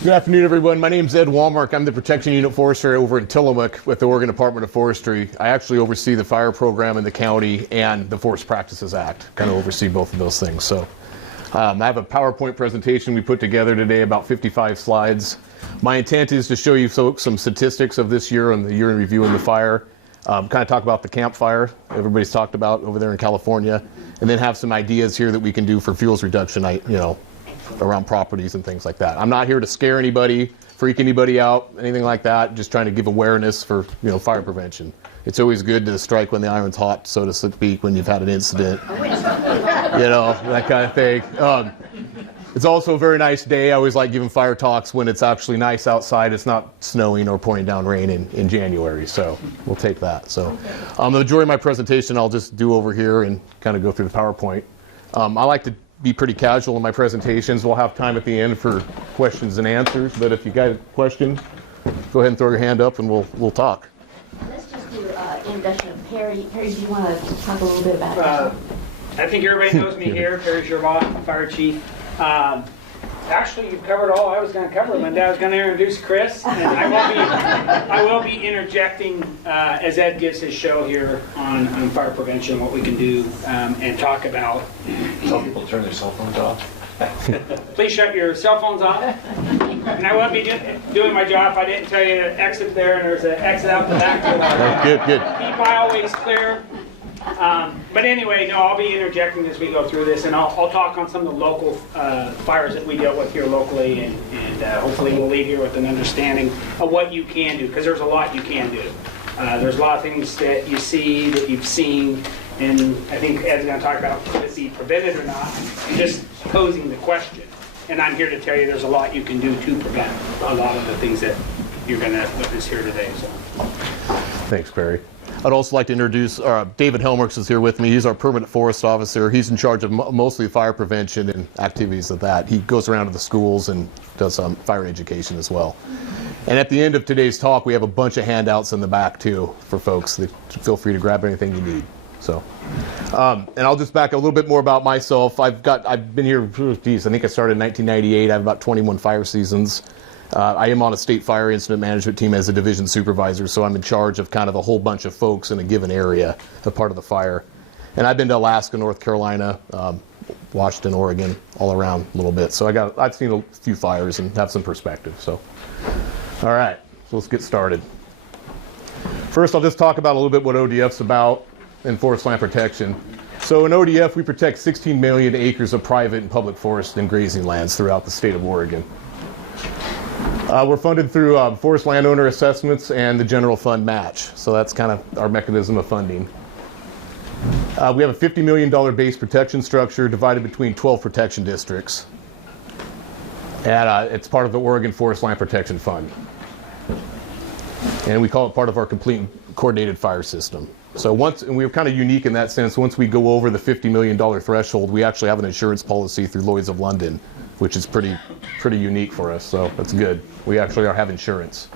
Good afternoon, everyone. My name is Ed Walmark. I'm the Protection Unit Forester over in Tillamook with the Oregon Department of Forestry. I actually oversee the fire program in the county and the Forest Practices Act. Kind of oversee both of those things. So I have a PowerPoint presentation we put together today, about 55 slides. My intent is to show you some statistics of this year and the year in review in the fire. Kind of talk about the campfire everybody's talked about over there in California, and then have some ideas here that we can do for fuels reduction, around properties and things like that. I'm not here to scare anybody, freak anybody out, anything like that. Just trying to give awareness for fire prevention. It's always good to strike when the iron's hot, so to speak, when you've had an incident. That kind of thing. It's also a very nice day. I always like giving fire talks when it's actually nice outside. It's not snowing or pouring down rain in January, so we'll take that. So the majority of my presentation I'll just do over here and kind of go through the PowerPoint. I like to be pretty casual in my presentations. We'll have time at the end for questions and answers, but if you got a question, go ahead and throw your hand up and we'll talk. Let's just do introduction. Perry, do you want to talk a little bit about yourself? I think everybody knows me here. Perry Gervais, Fire Chief. Actually, you've covered all I was going to cover, Linda. I was going to introduce Chris, and I will be interjecting as Ed gives his show here on fire prevention, what we can do, and talk about. Tell people to turn their cell phones off. Please shut your cell phones off. And I wouldn't be doing my job if I didn't tell you to exit there, and there's an exit out the back door. Good. Keep always clear. But anyway, no, I'll be interjecting as we go through this, and I'll talk on some of the local fires that we dealt with here locally, and hopefully we'll leave here with an understanding of what you can do, because there's a lot you can do. There's a lot of things that you see, that you've seen, and I think Ed's going to talk about could it be prevented or not, and just posing the question. And I'm here to tell you there's a lot you can do to prevent a lot of the things that you're going to witness here today. So. Thanks, Perry. I'd also like to introduce David Helmerks is here with me. He's our permanent forest officer. He's in charge of mostly fire prevention and activities of that. He goes around to the schools and does fire education as well. And at the end of today's talk, we have a bunch of handouts in the back too for folks. Feel free to grab anything you need. So, and I'll just back a little bit more about myself. I've been here, I think I started in 1998. I have about 21 fire seasons. I am on a state fire incident management team as a division supervisor, so I'm in charge of kind of a whole bunch of folks in a given area, a part of the fire. And I've been to Alaska, North Carolina, Washington, Oregon, all around a little bit. So I've seen a few fires and have some perspective. So, all right, so let's get started. First, I'll just talk about a little bit what ODF's about in Forestland Protection. So in ODF, we protect 16 million acres of private and public forest and grazing lands throughout the state of Oregon. We're funded through forest landowner assessments and the general fund match. So that's kind of our mechanism of funding. We have a $50 million base protection structure divided between 12 protection districts. And it's part of the Oregon Forest Land Protection Fund. And we call it part of our complete coordinated fire system. So and we're kind of unique in that sense, once we go over the $50 million threshold, we actually have an insurance policy through Lloyd's of London, which is pretty unique for us, so that's good. We actually have insurance.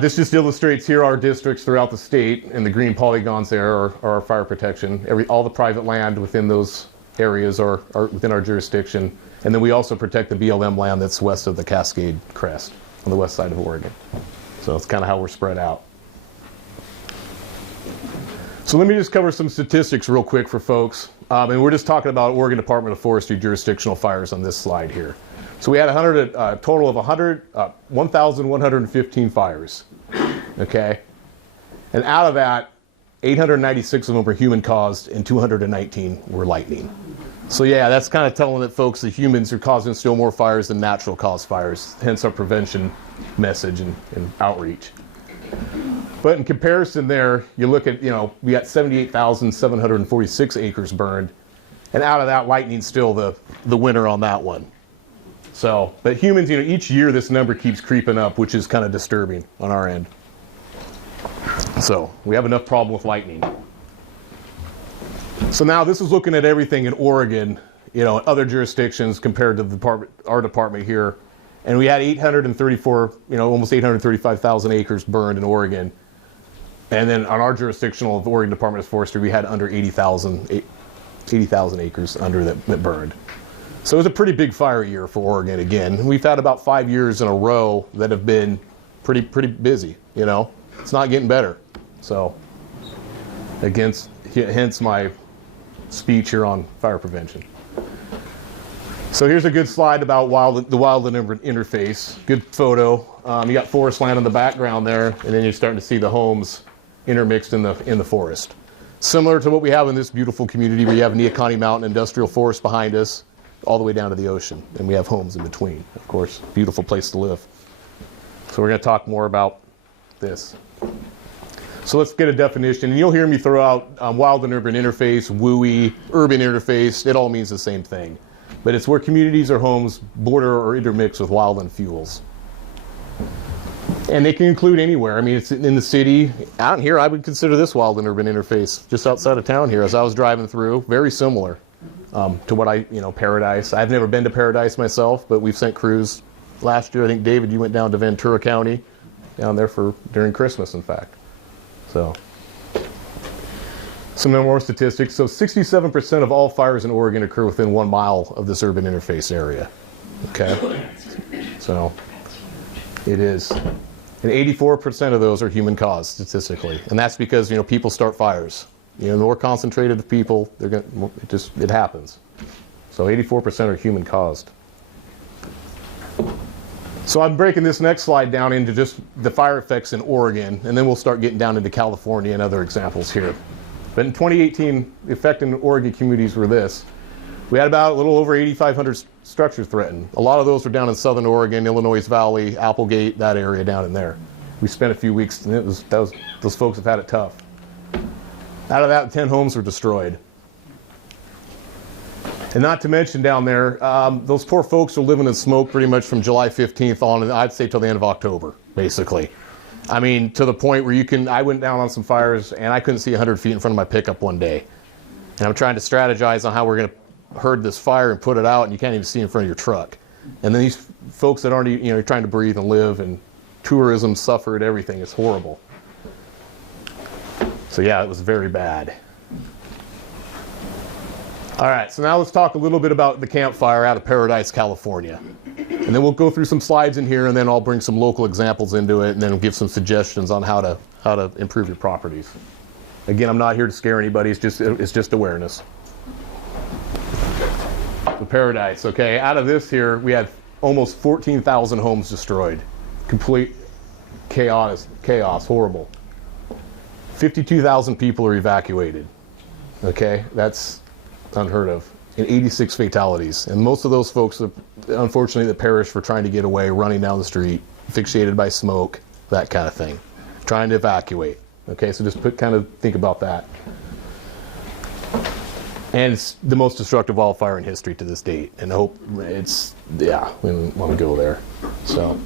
This just illustrates here our districts throughout the state, and the green polygons there are our fire protection. All the private land within those areas are within our jurisdiction, and then we also protect the BLM land that's west of the Cascade Crest on the west side of Oregon. So that's kind of how we're spread out. So let me just cover some statistics real quick for folks. And we're just talking about Oregon Department of Forestry jurisdictional fires on this slide here. So we had a total of 1,115 fires, okay? And out of that, 896 of them were human caused and 219 were lightning. So yeah, that's kind of telling that folks, the humans are causing still more fires than natural cause fires, hence our prevention message and outreach. But in comparison there, you look at, we got 78,746 acres burned, and out of that, lightning's still the winner on that one. So, but humans, each year this number keeps creeping up, which is kind of disturbing on our end. So, we have enough problem with lightning. So now this is looking at everything in Oregon, other jurisdictions compared to our department here. And we had 834, almost 835,000 acres burned in Oregon. And then on our jurisdictional of the Oregon Department of Forestry, we had under 80,000 acres under that burned. So it was a pretty big fire year for Oregon again. We've had about 5 years in a row that have been pretty busy, you know. It's not getting better. So hence my speech here on fire prevention. So here's a good slide about the Wildland-Urban Interface. Good photo. You got forest land in the background there, and then you're starting to see the homes intermixed in the forest. Similar to what we have in this beautiful community, where you have Neahkahnie Mountain Industrial Forest behind us, all the way down to the ocean, and we have homes in between. Of course, beautiful place to live. So we're going to talk more about this. So let's get a definition, and you'll hear me throw out Wildland-Urban Interface, WUI, urban interface. It all means the same thing. But it's where communities or homes border or intermix with wildland fuels. And they can include anywhere. I mean, it's in the city. Out here, I would consider this Wildland-Urban Interface just outside of town here as I was driving through. Very similar to what Paradise. I've never been to Paradise myself, but we've sent crews last year. I think, David, you went down to Ventura County, down there during Christmas, in fact. So, some more statistics. So 67% of all fires in Oregon occur within 1 mile of this urban interface area. Okay? So, it is. And 84% of those are human caused statistically. And that's because, people start fires. The more concentrated of people, it happens. So 84% are human caused. So I'm breaking this next slide down into just the fire effects in Oregon, and then we'll start getting down into California and other examples here. But in 2018, the effect in Oregon communities were this. We had about a little over 8,500 structures threatened. A lot of those were down in southern Oregon, Illinois Valley, Applegate, that area down in there. We spent a few weeks, and those folks have had it tough. Out of that, 10 homes were destroyed. And not to mention down there, those poor folks are living in smoke pretty much from July 15th on, I'd say till the end of October, basically. I mean, to the point where I went down on some fires and I couldn't see 100 feet in front of my pickup one day. And I'm trying to strategize on how we're going to herd this fire and put it out, and you can't even see in front of your truck. And then these folks that aren't, trying to breathe and live, and tourism suffered, everything is horrible. So yeah, it was very bad. All right, so now let's talk a little bit about the campfire out of Paradise, California. And then we'll go through some slides in here, and then I'll bring some local examples into it, and then give some suggestions on how to improve your properties. Again, I'm not here to scare anybody, it's just awareness. The Paradise, okay, out of this here, we had almost 14,000 homes destroyed. Complete chaos, horrible. 52,000 people are evacuated. Okay, that's unheard of. And 86 fatalities. And most of those folks, unfortunately, that perished for trying to get away, running down the street, asphyxiated by smoke, that kind of thing. Trying to evacuate. Okay, so just think about that. And it's the most destructive wildfire in history to this date. And I hope we don't want to go there. So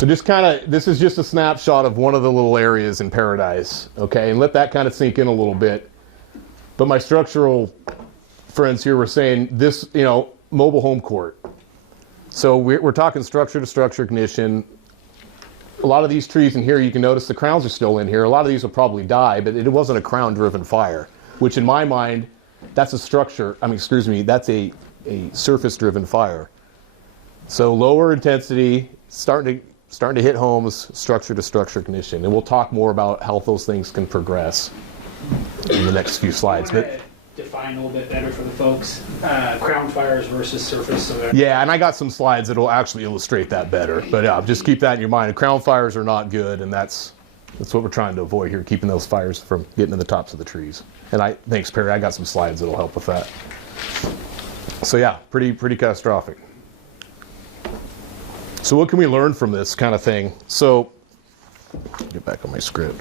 this is just a snapshot of one of the little areas in Paradise. Okay, and let that kind of sink in a little bit. But my structural friends here were saying this, mobile home court. So we're talking structure to structure ignition. A lot of these trees in here, you can notice the crowns are still in here. A lot of these will probably die, but it wasn't a crown-driven fire, which in my mind, that's that's a surface-driven fire. So lower intensity, starting to hit homes, structure to structure ignition. And we'll talk more about how those things can progress in the next few slides. But define a little bit better for the folks, crown fires versus surface. Yeah, and I got some slides that will actually illustrate that better. But yeah, just keep that in your mind. Crown fires are not good, and that's what we're trying to avoid here, keeping those fires from getting to the tops of the trees. And thanks, Perry, I got some slides that'll help with that. So yeah, pretty catastrophic. So what can we learn from this kind of thing? So, get back on my script.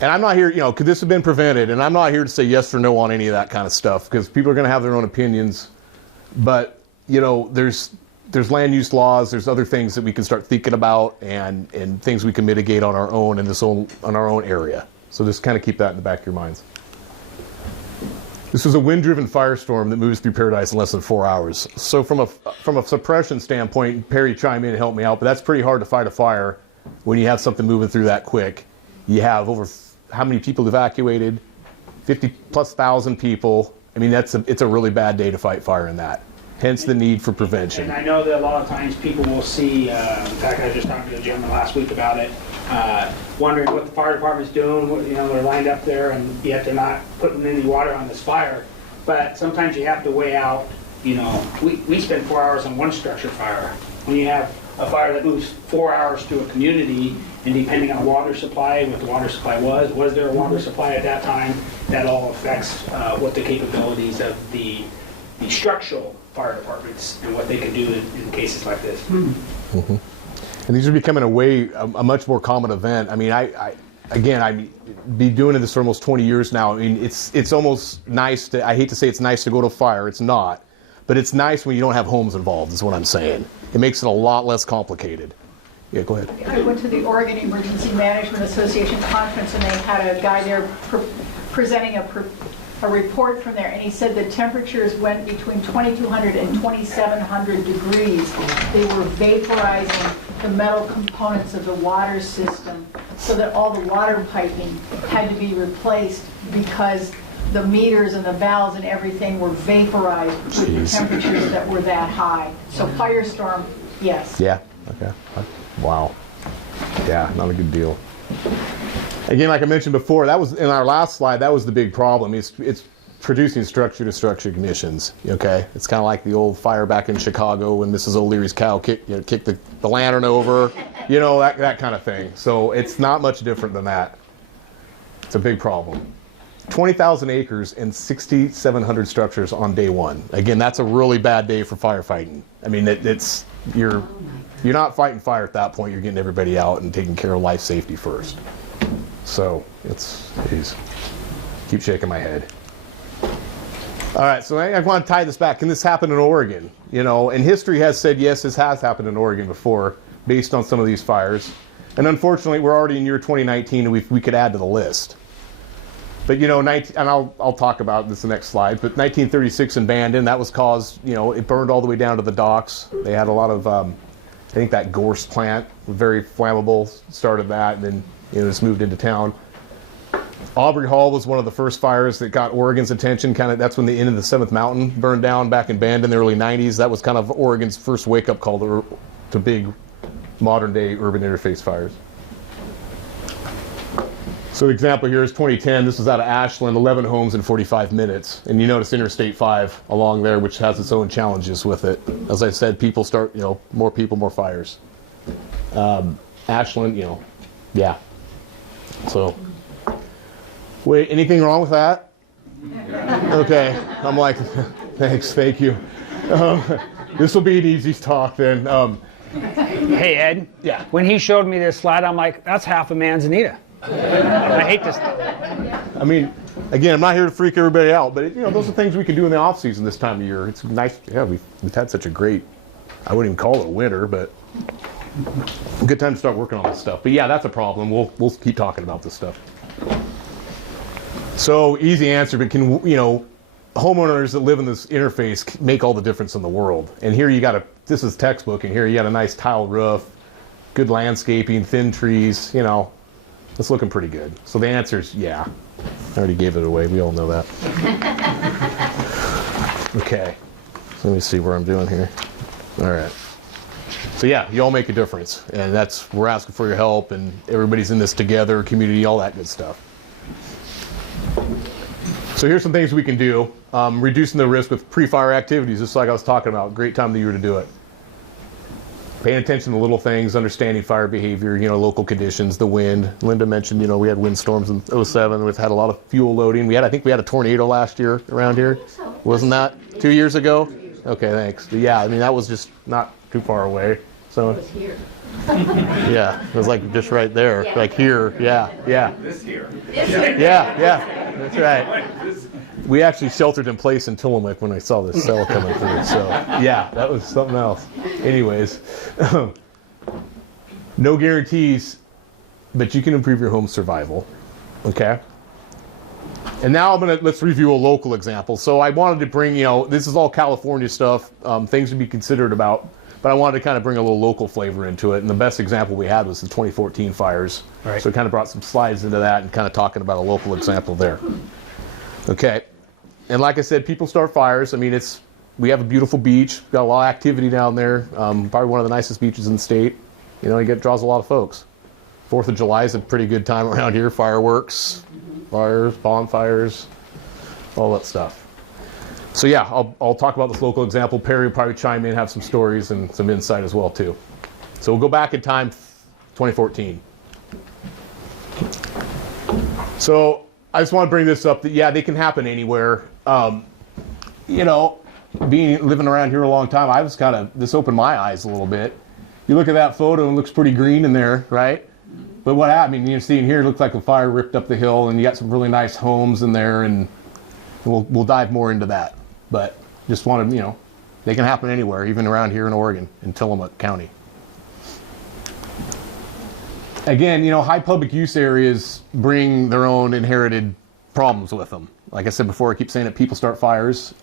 And I'm not here, could this have been prevented? And I'm not here to say yes or no on any of that kind of stuff, because people are going to have their own opinions. But, there's land use laws, there's other things that we can start thinking about, and things we can mitigate on our own on our own area. So just kind of keep that in the back of your minds. This was a wind-driven firestorm that moves through Paradise in less than 4 hours. So from a suppression standpoint, Perry chime in and help me out, but that's pretty hard to fight a fire when you have something moving through that quick. You have over how many people evacuated, 50,000+ people. I mean, it's a really bad day to fight fire in that. Hence the need for prevention. And I know that a lot of times people will see, in fact, I was just talking to the gentleman last week about it, wondering what the fire department's doing, they're lined up there and yet they're not putting any water on this fire. But sometimes you have to weigh out, we spend 4 hours on one structure fire. When you have a fire that moves 4 hours to a community, and depending on water supply, what the water supply was there a water supply at that time, that all affects what the capabilities of the structural fire departments and what they can do in cases like this. Mm-hmm. And these are becoming a much more common event. I mean, I've been doing this for almost 20 years now. I mean, it's almost nice to, I hate to say it's nice to go to fire, it's not. But it's nice when you don't have homes involved, is what I'm saying. It makes it a lot less complicated. Yeah, go ahead. I went to the Oregon Emergency Management Association conference, and they had a guy there presenting a report from there, and he said the temperatures went between 2,200 and 2,700 degrees. They were vaporizing the metal components of the water system so that all the water piping had to be replaced because the meters and the valves and everything were vaporized with the temperatures that were that high. So firestorm, yes. Yeah, okay. Wow. Yeah, not a good deal. Again, like I mentioned before, that was in our last slide, that was the big problem. It's producing structure-to-structure ignitions, okay? It's kind of like the old fire back in Chicago when Mrs. O'Leary's cow kicked the lantern over, that kind of thing. So it's not much different than that. It's a big problem. 20,000 acres and 6,700 structures on day one. Again, that's a really bad day for firefighting. I mean, you're not fighting fire at that point. You're getting everybody out and taking care of life safety first. So geez, keep shaking my head. All right, so I want to tie this back. Can this happen in Oregon? And history has said yes, this has happened in Oregon before, based on some of these fires. And unfortunately, we're already in year 2019, and we could add to the list. But and I'll talk about this in the next slide. But 1936 in Bandon, that was caused. It burned all the way down to the docks. They had a lot of, I think that gorse plant, very flammable, started that, and then just moved into town. Aubrey Hall was one of the first fires that got Oregon's attention. That's when the end of the 7th Mountain burned down back in Bandon in the early 90s. That was kind of Oregon's first wake-up call to big modern-day urban interface fires. So the example here is 2010. This was out of Ashland, 11 homes in 45 minutes. And you notice Interstate 5 along there, which has its own challenges with it. As I said, people start, more people, more fires. Ashland, yeah. So, wait, anything wrong with that? Okay, I'm like, thanks, thank you. This will be an easy talk then. Hey, Ed. Yeah. When he showed me this slide, I'm like, that's half a manzanita. I hate this. I mean, again, I'm not here to freak everybody out, but those are things we can do in the off season this time of year. It's nice. Yeah, we've had such a great, I wouldn't even call it winter, but a good time to start working on this stuff. But yeah, that's a problem. We'll keep talking about this stuff. So easy answer, but can homeowners that live in this interface make all the difference in the world? And here this is textbook, and here you got a nice tile roof, good landscaping, thin trees, it's looking pretty good. So the answer is yeah. I already gave it away. We all know that. Okay. So let me see where I'm doing here. All right. So yeah, you all make a difference. And we're asking for your help, and everybody's in this together, community, all that good stuff. So here's some things we can do. Reducing the risk with pre-fire activities, just like I was talking about. Great time of the year to do it. Paying attention to little things, understanding fire behavior, local conditions, the wind. Linda mentioned, we had windstorms in 2007. We've had a lot of fuel loading. I think we had a tornado last year around here. So. Wasn't that 2 years ago? Okay, thanks. But yeah, that was just not too far away. So It was here. yeah, it was like just right there, Yeah. like here. Yeah. This here. Yeah. That's right. We actually sheltered in place in Tillamook when I saw this cell coming through. So yeah, that was something else. Anyways, no guarantees, but you can improve your home survival. Okay. And now let's review a local example. So I wanted to bring, this is all California stuff, things to be considered about, but I wanted to kind of bring a little local flavor into it. And the best example we had was the 2014 fires. Right. So I kind of brought some slides into that and kind of talking about a local example there. Okay. And like I said, people start fires. I mean, we have a beautiful beach. Got a lot of activity down there. Probably one of the nicest beaches in the state. You know, draws a lot of folks. 4th of July is a pretty good time around here. Fireworks, fires, bonfires, all that stuff. So yeah, I'll talk about this local example. Perry will probably chime in, have some stories and some insight as well too. So we'll go back in time, 2014. So I just want to bring this up that yeah, they can happen anywhere. You know, living around here a long time, I was this opened my eyes a little bit. You look at that photo and it looks pretty green in there, right? But what happened? I mean, you're seeing here, it looks like a fire ripped up the hill, and you got some really nice homes in there, and we'll dive more into that. But just wanted, you know, they can happen anywhere, even around here in Oregon, in Tillamook County. Again, you know, high public use areas bring their own inherited problems with them. Like I said before, I keep saying that people start fires.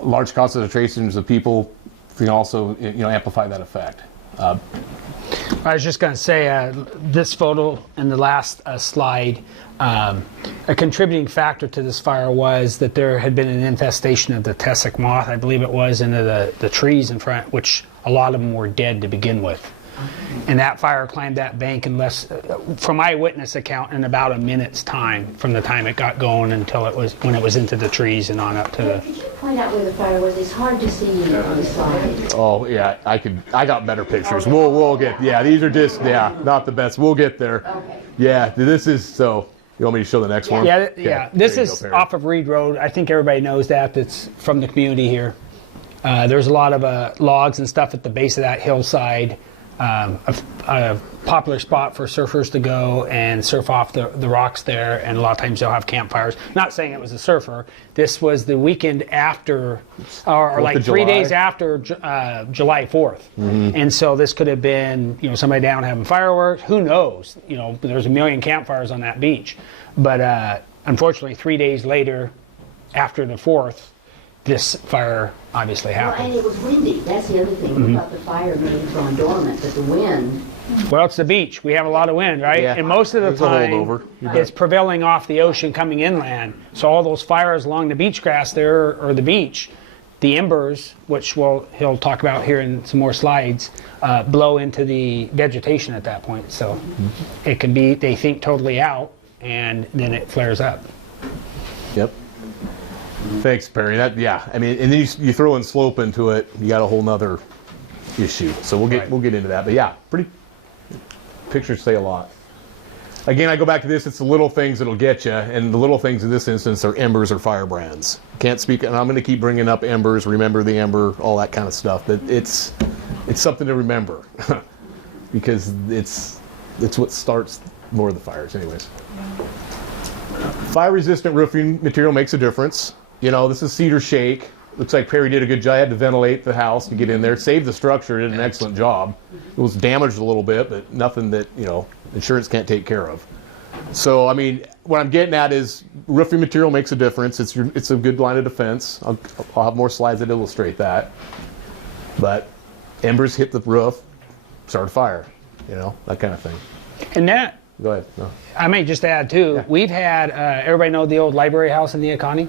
Large concentrations of people can also, you know, amplify that effect. I was just going to say, this photo in the last slide, a contributing factor to this fire was that there had been an infestation of the tussock moth, I believe it was, into the trees in front, which a lot of them were dead to begin with. And that fire climbed that bank in from my witness account, in about a minute's time from the time it got going until when it was into the trees and on up to the... Could you point out where the fire was? It's hard to see on the slide. Oh yeah, I got better pictures. We'll get, yeah, these are just, yeah, not the best. We'll get there. Okay. Yeah, this is, so, you want me to show the next one? Yeah, yeah. This There you is go, Perry. off of Reed Road. I think everybody knows that. That's from the community here. There's a lot of logs and stuff at the base of that hillside. A popular spot for surfers to go and surf off the rocks there, and a lot of times they'll have campfires. Not saying it was a surfer. This was the weekend after, or like 3 days after July 4th. And so this could have been, you know, somebody down having fireworks. Who knows? You know, there's a million campfires on that beach. But unfortunately, 3 days later, after the 4th, this fire obviously Well, happened. and it was windy. That's the other thing. We thought the fire may have gone dormant, but the wind. Well, it's the beach. We have a lot of wind, right? Yeah. And most of the There's a time, holdover. it's prevailing off the ocean coming inland. So all those fires along the beach grass there, or the beach, the embers, which he'll talk about here in some more slides, blow into the vegetation at that point. So it can be, they think, totally out, and then it flares up. Yep. Thanks, Perry. Yeah, I mean, and then you throw in slope into it, you got a whole nother issue. So we'll get into that. But yeah, pictures say a lot. Again, I go back to this, it's the little things that'll get you, and the little things in this instance are embers or firebrands. Can't speak, and I'm going to keep bringing up embers, remember the ember, all that kind of stuff, but it's something to remember because it's what starts more of the fires anyways. Fire-resistant roofing material makes a difference. You know, this is cedar shake. Looks like Perry did a good job. I had to ventilate the house to get in there. Saved the structure, did an excellent job. It was damaged a little bit, but nothing that, you know, insurance can't take care of. So, I mean, what I'm getting at is roofing material makes a difference. It's a good line of defense. I'll have more slides that illustrate that. But embers hit the roof, start a fire, you know, that kind of thing. And that, Go ahead. No. I may just add too, Yeah. we've had, everybody know the old library house in Neahkahnie?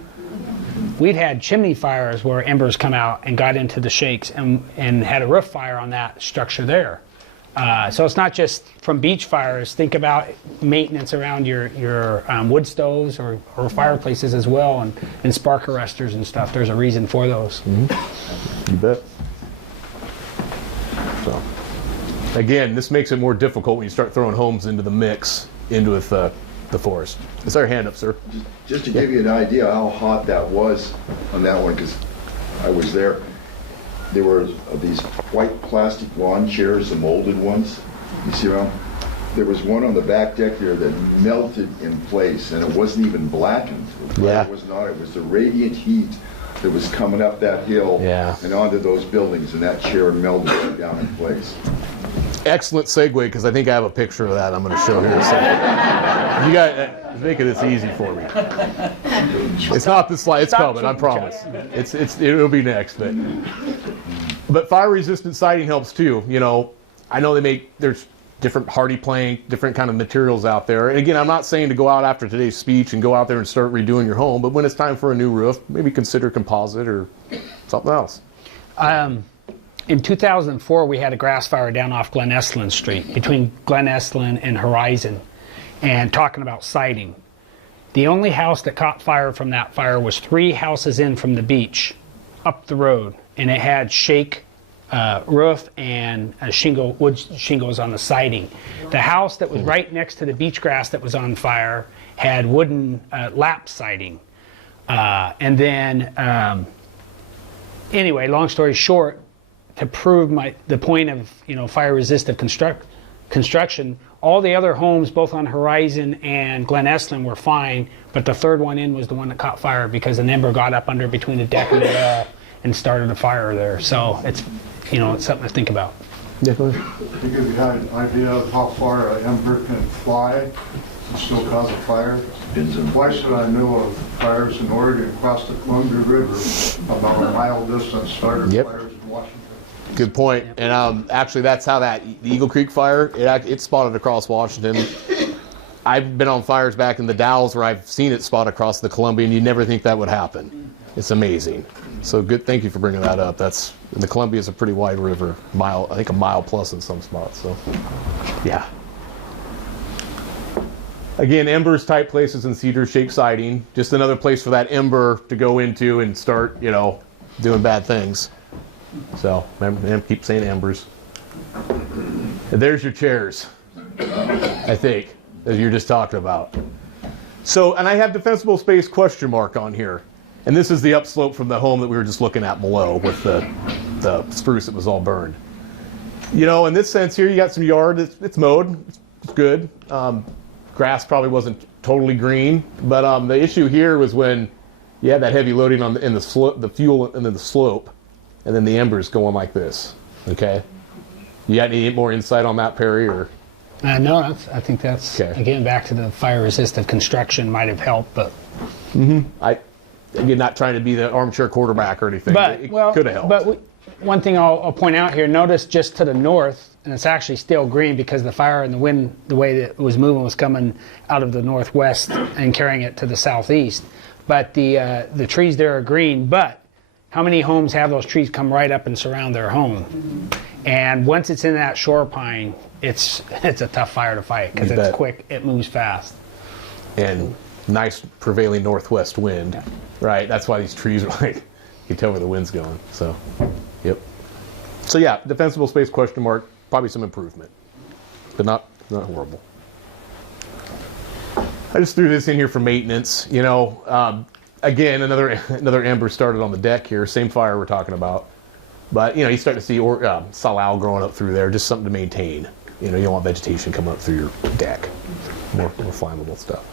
We've had chimney fires where embers come out and got into the shakes and had a roof fire on that structure there. So it's not just from beach fires. Think about maintenance around your wood stoves or fireplaces as well, and spark arresters and stuff. There's a reason for those. You bet. So, again, this makes it more difficult when you start throwing homes into the mix, into the forest. Is our hand up, sir? Just to give you an idea how hot that was on that one, because I was there. There were these white plastic lawn chairs, the molded ones, you see around? There was one on the back deck there that melted in place, and it wasn't even blackened. Yeah. It was not. It was the radiant heat that was coming up that hill and onto those buildings, and that chair melted down in place. Excellent segue, because I think I have a picture of that I'm going to show here in a second. You guys making this easy for me. It's not the slide. It's coming. I promise. It'll be next. But fire-resistant siding helps too. You know, I know there's different hardy plank, different kind of materials out there. And again, I'm not saying to go out after today's speech and go out there and start redoing your home, but when it's time for a new roof, maybe consider composite or something else. In 2004, we had a grass fire down off Glen Estlin Street, between Glen Estlin and Horizon, and talking about siding. The only house that caught fire from that fire was 3 houses in from the beach, up the road, and it had shake roof and wood shingles on the siding. The house that was right next to the beach grass that was on fire had wooden lap siding. And then, anyway, long story short, to prove the point of fire resistant construction, all the other homes, both on Horizon and Glen Estlin, were fine, but the third one in was the one that caught fire because an ember got up under between the deck and the wall and started a fire there. So it's it's something to think about. Yeah, go ahead. To give you an idea of how far an ember can fly and still cause a fire, twice that I knew of fires in Oregon across the Columbia River, about a mile distance, started fires in Washington. Good point. And actually, that's how the Eagle Creek fire, it spotted across Washington. I've been on fires back in the Dalles where I've seen it spot across the Columbia, and you never think that would happen. It's amazing. So good. Thank you for bringing that up. And the Columbia is a pretty wide river, I think a mile plus in some spots. So, yeah. Again, Embers type places in Cedar, shake siding. Just another place for that ember to go into and start, doing bad things. So remember, keep saying Embers. And there's your chairs, I think, as you're just talking about. So, and I have defensible space question mark on here. And this is the upslope from the home that we were just looking at below with the spruce that was all burned. In this sense here, you got some yard, it's mowed, it's good. Grass probably wasn't totally green, but the issue here was when you had that heavy loading in the fuel and then the slope, and then the embers going like this, okay? You got any more insight on that, Perry, or? No, I think that's, again, back to the fire-resistant construction might have helped, but... Again, not trying to be the armchair quarterback or anything, but it could have helped. But one thing I'll point out here, notice just to the north, and it's actually still green because the fire and the wind, the way that it was moving was coming out of the northwest and carrying it to the southeast. But the trees there are green, but how many homes have those trees come right up and surround their home? And once it's in that shore pine, it's a tough fire to fight because it's quick, it moves fast. And nice prevailing northwest wind, right? That's why these trees are like, you can tell where the wind's going. So, yep. So yeah, defensible space question mark, probably some improvement, but not horrible. I just threw this in here for maintenance. Again, another ember started on the deck here, same fire we're talking about. But you start to see salal growing up through there, just something to maintain. You don't want vegetation coming up through your deck, more flammable stuff.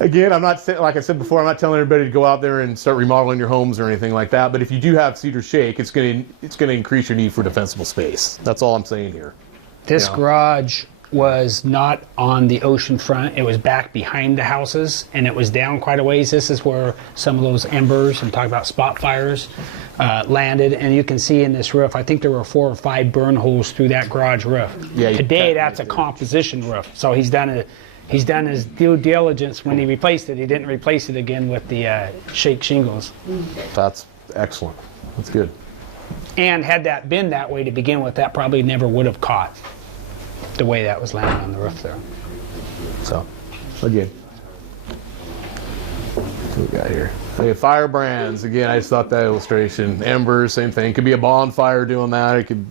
Again, I'm not, like I said before, I'm not telling everybody to go out there and start remodeling your homes or anything like that. But if you do have cedar shake, it's going to increase your need for defensible space. That's all I'm saying here. This garage was not on the ocean front. It was back behind the houses, and it was down quite a ways. This is where some of those embers, I'm talking about spot fires, landed. And you can see in this roof, I think there were 4 or 5 burn holes through that garage roof. Yeah, today, that's a composition roof. So he's done his due diligence when he replaced it. He didn't replace it again with the shake shingles. That's excellent. That's good. And had that been that way to begin with, that probably never would have caught the way that was landing on the roof there. So, again, what we got here? Okay, fire brands. Again, I just thought that illustration. Embers, same thing. Could be a bonfire doing that. It could,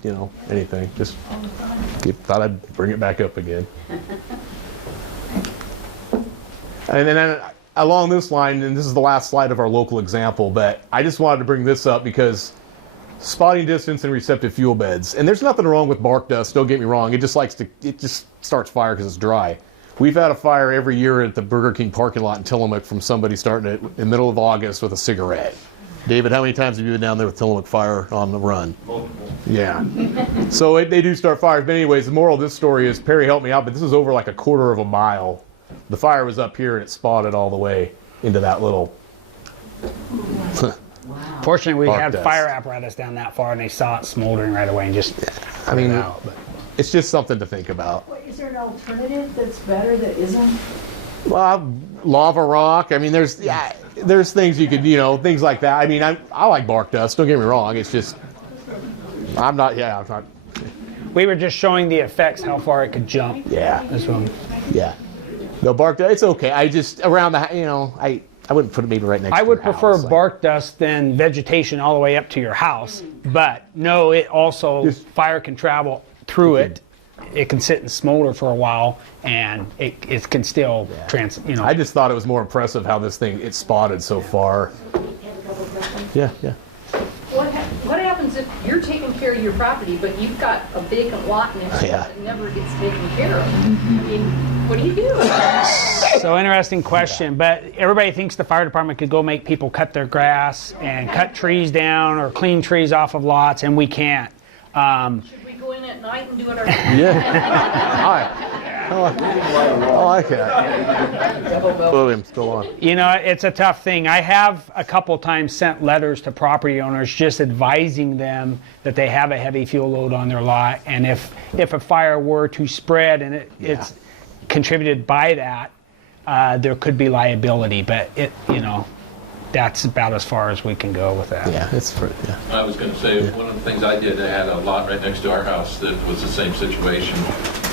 anything. Just thought I'd bring it back up again. And then along this line, and this is the last slide of our local example, but I just wanted to bring this up because spotting distance and receptive fuel beds. And there's nothing wrong with bark dust, don't get me wrong. It just starts fire because it's dry. We've had a fire every year at the Burger King parking lot in Tillamook from somebody starting it in the middle of August with a cigarette. David, how many times have you been down there with Tillamook fire on the run? Multiple. Yeah. So they do start fires. But anyways, the moral of this story is, Perry helped me out, but this is over like a quarter of a mile. The fire was up here and it spotted all the way into that little... Fortunately, we had dust. fire apparatus down that far, and they saw it smoldering right away and just I mean, out. it's just something to think about. Well, is there an alternative that's better that isn't? Well, lava rock. I mean, there's things you could, things like that. I mean, I like bark dust. Don't get me wrong. It's just, I'm not. We were just showing the effects, how far it could jump. Yeah. This one. Yeah. No, bark dust. It's okay. I just around the, I wouldn't put it maybe right next. I to would your prefer house, bark dust than vegetation all the way up to your house. But no, it also fire can travel through it. It can sit and smolder for a while, and it can still I just thought it was more impressive how this thing it's spotted so far. You have a couple questions? Yeah. What happens if you're taking care of your property, but you've got a vacant lot next to it Yeah. that never gets taken care of? I mean, what do you do? So interesting question, but everybody thinks the fire department could go make people cut their grass and cut trees down or clean trees off of lots, and we can't. Should we go in at night and do it ourselves? Yeah. I like that. William, still on. It's a tough thing. I have a couple times sent letters to property owners just advising them that they have a heavy fuel load on their lot, and if a fire were to spread and it's contributed by that, there could be liability. But that's about as far as we can go with that. Yeah, it's for yeah. I was going to say, one of the things I did, I had a lot right next to our house that was the same situation.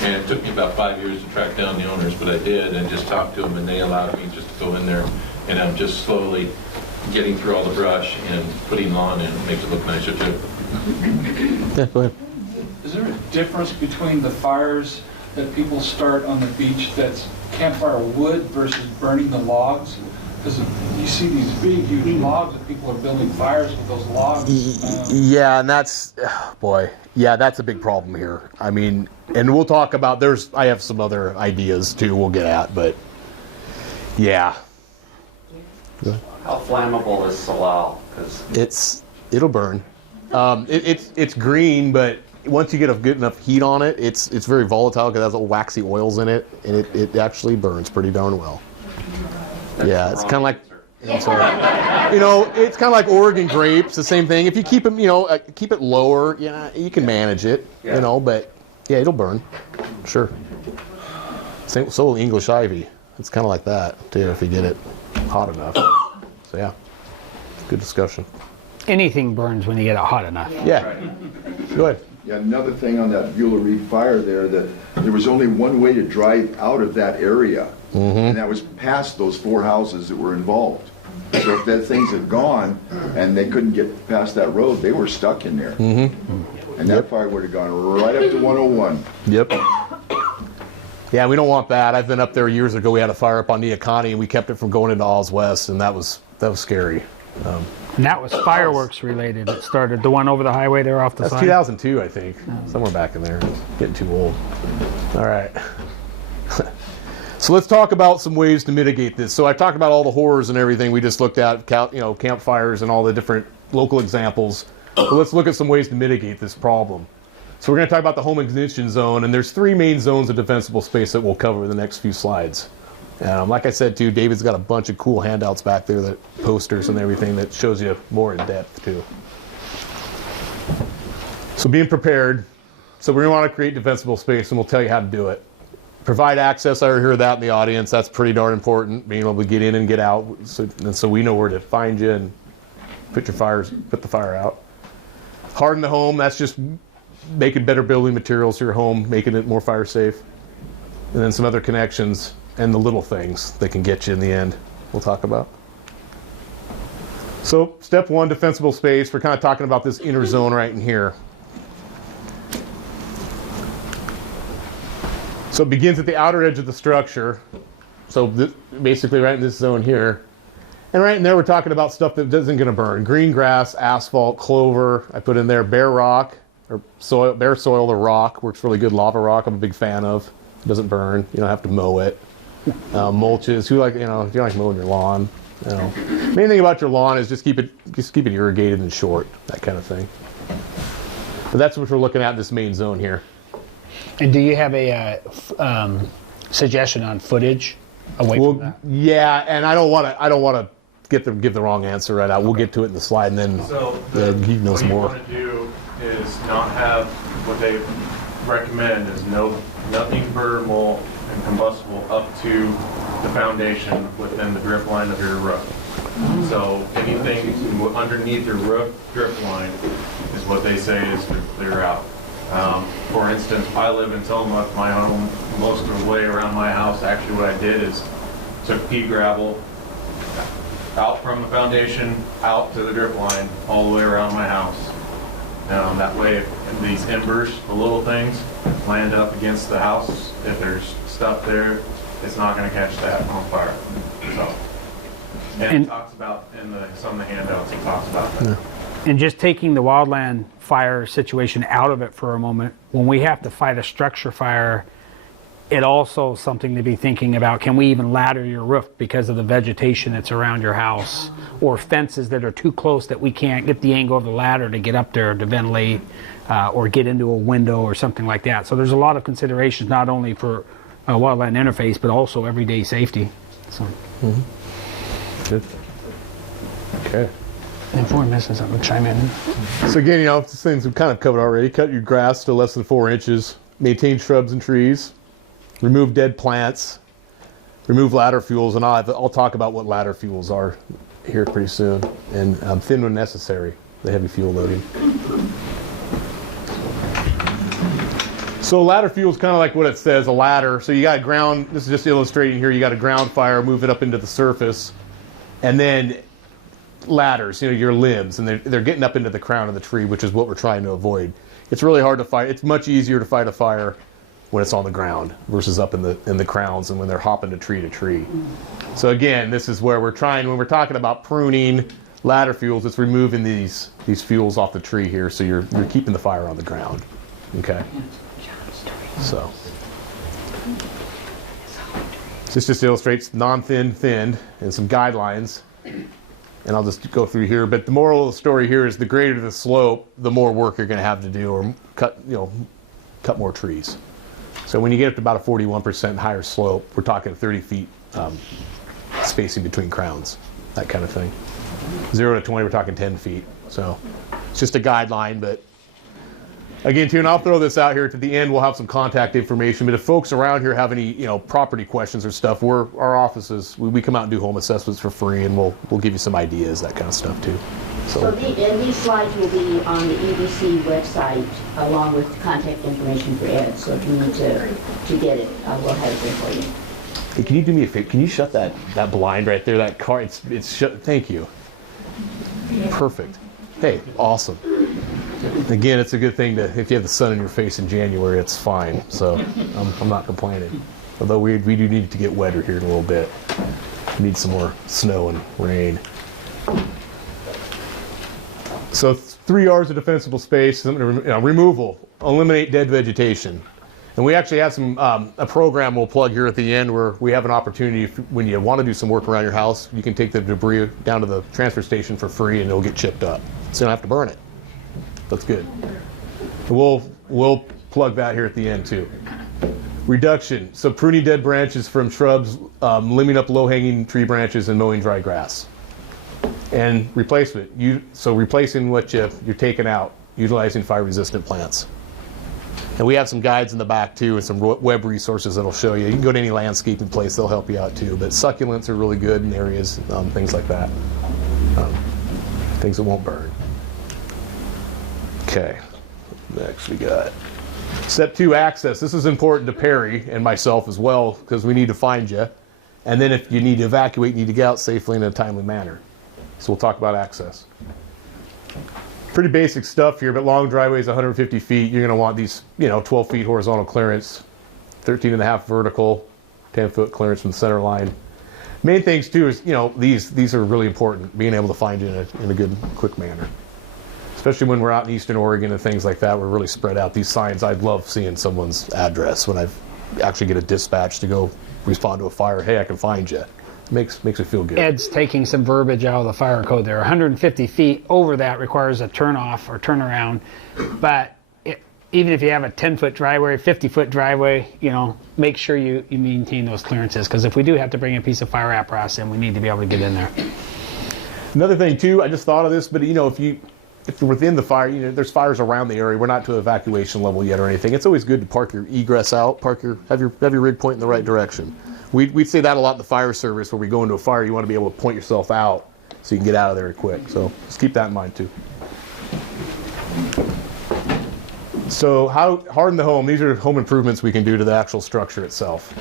And it took me about 5 years to track down the owners, but I did, and just talked to them, and they allowed me just to go in there. And I'm just slowly getting through all the brush and putting lawn in. It makes it look nicer too. Yeah, go ahead. Is there a difference between the fires that people start on the beach that's campfire wood versus burning the logs? Because you see these big, huge logs that people are building fires with those logs. Yeah, and that's, that's a big problem here. I mean, and we'll talk about, I have some other ideas too we'll get at, but yeah. How flammable is Salal? Because it'll burn. It's green, but once you get a good enough heat on it, it's very volatile because it has little waxy oils in it, and it actually burns pretty darn well. Yeah, it's kind of like, I'm sorry. It's kind of like Oregon grapes, the same thing. If you keep them, keep it lower, you can manage it, but yeah, it'll burn, sure. So will English ivy. It's kind of like that too if you get it hot enough. So yeah, good discussion. Anything burns when you get it hot enough. Yeah, go ahead. Yeah, another thing on that Beulah Reed fire there, that there was only one way to drive out of that area, and that was past those 4 houses that were involved. So if that things had gone and they couldn't get past that road, they were stuck in there. And that fire would have gone right up to 101. Yep. Yeah, we don't want that. I've been up there years ago. We had a fire up on Neahkahnie, and we kept it from going into Oz West, and that was scary. And that was fireworks related. It started the one over the highway there off the That's side. 2002, I think. Somewhere back in there. Getting too old. All right. So let's talk about some ways to mitigate this. So I talked about all the horrors and everything we just looked at, campfires and all the different local examples. But let's look at some ways to mitigate this problem. So we're going to talk about the home ignition zone, and there's 3 main zones of defensible space that we'll cover in the next few slides. Like I said too, David's got a bunch of cool handouts back there, that posters and everything that shows you more in depth too. So being prepared. So we're going to want to create defensible space, and we'll tell you how to do it. Provide access. I already heard that in the audience. That's pretty darn important, being able to get in and get out, so we know where to find you and put the fire out. Harden the home. That's just making better building materials for your home, making it more fire safe. And then some other connections and the little things that can get you in the end we'll talk about. So step 1, defensible space. We're kind of talking about this inner zone right in here. So it begins at the outer edge of the structure. So basically right in this zone here. And right in there we're talking about stuff that isn't going to burn. Green grass, asphalt, clover. I put in there bare rock, or soil, bare soil or rock. Works really good. Lava rock I'm a big fan of. It doesn't burn. You don't have to mow it. Mulches. If you like mowing your lawn. Main thing about your lawn is just keep it irrigated and short. That kind of thing. But that's what we're looking at in this main zone here. And do you have a suggestion on footage away from that? Yeah, and I don't want to give the wrong answer right out. We'll get to it in the slide, and then he knows more. What you want to do is not have what they recommend is nothing burnable and combustible up to the foundation within the drip line of your roof. So anything underneath your roof drip line is what they say is to clear out. For instance, I live in Tillamook, my home, most of the way around my house, actually what I did is took pea gravel out from the foundation, out to the drip line, all the way around my house. That way, if these embers, the little things, land up against the house, if there's stuff there, it's not going to catch that on fire. So, and it talks about in some of the handouts, it talks about that. And just taking the wildland fire situation out of it for a moment, when we have to fight a structure fire, it also is something to be thinking about. Can we even ladder your roof because of the vegetation that's around your house, or fences that are too close that we can't get the angle of the ladder to get up there to ventilate or get into a window or something like that. So there's a lot of considerations, not only for wildland interface, but also everyday safety. So. Good. Okay. And if we're missing something, chime in. So again, these things we've kind of covered already. Cut your grass to less than 4 inches. Maintain shrubs and trees. Remove dead plants. Remove ladder fuels, and I'll talk about what ladder fuels are here pretty soon. And thin when necessary, the heavy fuel loading. So ladder fuel is kind of like what it says, a ladder. So you got ground, this is just illustrating here, you got a ground fire, move it up into the surface, and then ladders, your limbs, and they're getting up into the crown of the tree, which is what we're trying to avoid. It's really hard to fight. It's much easier to fight a fire when it's on the ground versus up in the crowns and when they're hopping to tree. So again, this is where we're trying, when we're talking about pruning ladder fuels, it's removing these fuels off the tree here, so you're keeping the fire on the ground. Okay. So this just illustrates non-thin, thinned, and some guidelines. And I'll just go through here. But the moral of the story here is the greater the slope, the more work you're going to have to do, or cut more trees. So when you get up to about a 41% higher slope, we're talking 30 feet spacing between crowns, that kind of thing. 0 to 20, we're talking 10 feet. So it's just a guideline, but again, too, and I'll throw this out here at the end. We'll have some contact information. But if folks around here have any, property questions or stuff, our offices, we come out and do home assessments for free, and we'll give you some ideas, that kind of stuff too. So these slides will be on the EDC website along with contact information for Ed. So if you need to get it, we'll have it there for you. Hey, can you do me a favor? Can you shut that blind right there? That car, it's shut. Thank you. Perfect. Hey, awesome. Again, it's a good thing if you have the sun in your face in January, it's fine. So I'm not complaining. Although we do need to get wetter here in a little bit. We need some more snow and rain. So 3 R's of defensible space, removal, eliminate dead vegetation. And we actually have a program we'll plug here at the end where we have an opportunity, when you want to do some work around your house, you can take the debris down to the transfer station for free and it'll get chipped up. So you don't have to burn it. That's good. We'll plug that here at the end too. Reduction, so pruning dead branches from shrubs, limbing up low-hanging tree branches, and mowing dry grass. And replacement, so replacing what you're taking out, utilizing fire-resistant plants. And we have some guides in the back too, and some web resources that'll show you. You can go to any landscaping place, they'll help you out too. But succulents are really good in areas, things like that. Things that won't burn. Okay, next we got step 2, access. This is important to Perry and myself as well, because we need to find you. And then if you need to evacuate, you need to get out safely in a timely manner. So we'll talk about access. Pretty basic stuff here, but long driveways, 150 feet. You're going to want these, 12 feet horizontal clearance, 13.5 vertical, 10-foot clearance from the center line. Main things too is, these are really important, being able to find you in a good, quick manner. Especially when we're out in Eastern Oregon and things like that, we're really spread out. These signs, I'd love seeing someone's address when I actually get a dispatch to go respond to a fire. Hey, I can find you. Makes me feel good. Ed's taking some verbiage out of the fire code there. 150 feet over that requires a turn-off or turnaround. But even if you have a 10-foot driveway, 50-foot driveway, make sure you maintain those clearances. Because if we do have to bring a piece of fire apparatus in, we need to be able to get in there. Another thing too, I just thought of this, but if if you're within the fire, you know, there's fires around the area. We're not to evacuation level yet or anything. It's always good to park your egress out, have your rig point in the right direction. We say that a lot in the fire service. Where we go into a fire, you want to be able to point yourself out so you can get out of there quick. So just keep that in mind too. So how harden the home? These are home improvements we can do to the actual structure itself.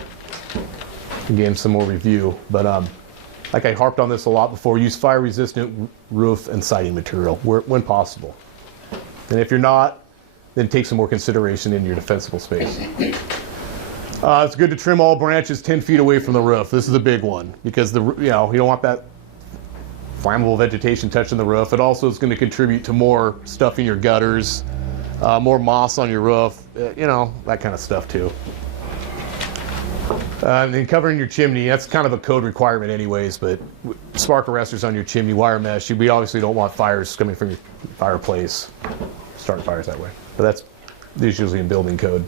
Again, some more review, but like I harped on this a lot before, use fire-resistant roof and siding material when possible. And if you're not, then take some more consideration in your defensible space. It's good to trim all branches 10 feet away from the roof. This is a big one because you don't want that flammable vegetation touching the roof. It also is going to contribute to more stuff in your gutters, more moss on your roof, that kind of stuff too. And then covering your chimney, that's kind of a code requirement anyways, but spark arresters on your chimney, wire mesh, we obviously don't want fires coming from your fireplace, start fires that way. But that's usually in building code.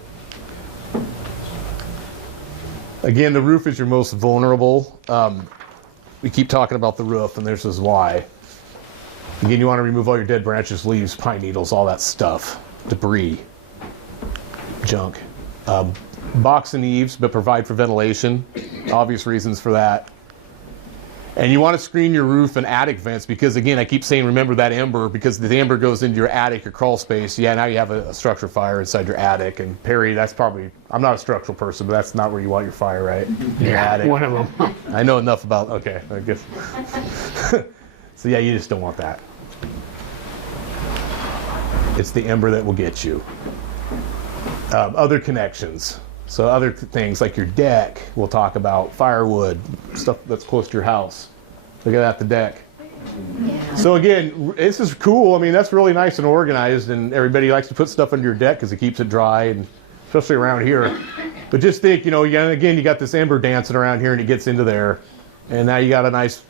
Again, the roof is your most vulnerable. We keep talking about the roof, and this is why. Again, you want to remove all your dead branches, leaves, pine needles, all that stuff, debris, junk. Box and eaves, but provide for ventilation. Obvious reasons for that. And you want to screen your roof and attic vents because, again, I keep saying remember that ember, because the ember goes into your attic, your crawl space. Yeah, now you have a structure fire inside your attic. And Perry, that's probably, I'm not a structural person, but that's not where you want your fire, right? Your attic. One of them. I know enough about, okay, I guess. So yeah, you just don't want that. It's the ember that will get you. Other connections. So other things like your deck, we'll talk about firewood, stuff that's close to your house. Look at that, the deck. Yeah. So again, this is cool. I mean, that's really nice and organized, and everybody likes to put stuff under your deck because it keeps it dry, and especially around here. But just think, again, you got this ember dancing around here, and it gets into there, and now you got a nice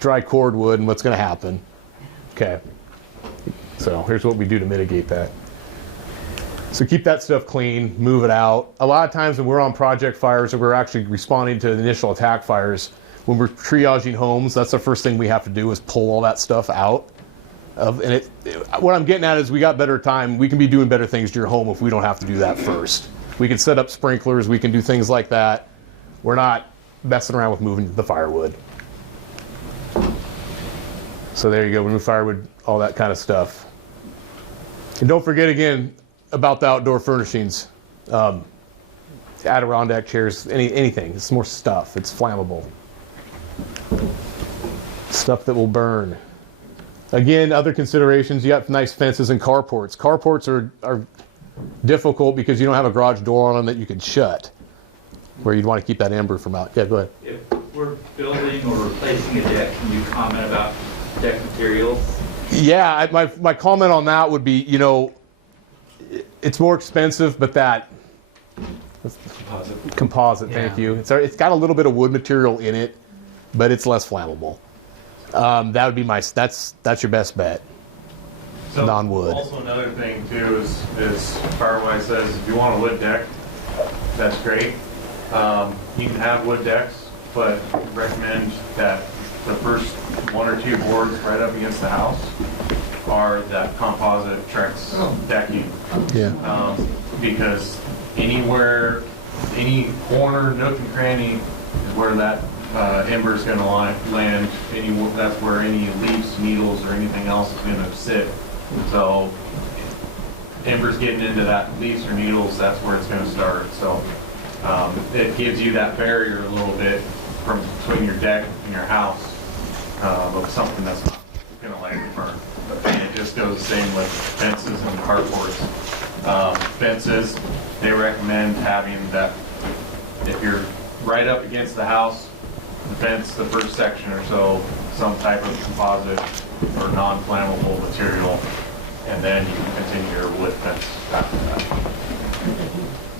dry cordwood, and what's going to happen? Okay. So here's what we do to mitigate that. So keep that stuff clean, move it out. A lot of times when we're on project fires or we're actually responding to the initial attack fires, when we're triaging homes, that's the first thing we have to do is pull all that stuff out. What I'm getting at is we got better time. We can be doing better things to your home if we don't have to do that first. We can set up sprinklers. We can do things like that. We're not messing around with moving the firewood. So there you go, remove firewood, all that kind of stuff. And don't forget again, about the outdoor furnishings, Adirondack chairs, anything. It's more stuff. It's flammable. Stuff that will burn. Again, other considerations, you got nice fences and carports. Carports are difficult because you don't have a garage door on them that you can shut, where you'd want to keep that ember from out. Yeah, go ahead. If we're building or replacing a deck, can you comment about deck materials? Yeah, my comment on that would be, it's more expensive, but that composite, thank you. It's got a little bit of wood material in it, but it's less flammable. That would be that's your best bet. So non-wood. Also another thing too is Firewise says if you want a wood deck, that's great. You can have wood decks, but recommend that the first one or two boards right up against the house are that composite Trex decking. Yeah. Because anywhere, any corner, nook and cranny is where that ember is going to land. That's where any leaves, needles, or anything else is going to sit. So embers getting into that leaves or needles, that's where it's going to start. So it gives you that barrier a little bit from between your deck and your house of something that's not going to land burn. And it just goes the same with fences and carports. Fences, they recommend having that, if you're right up against the house, the fence, the first section or so, some type of composite or non-flammable material, and then you can continue your wood fence after that.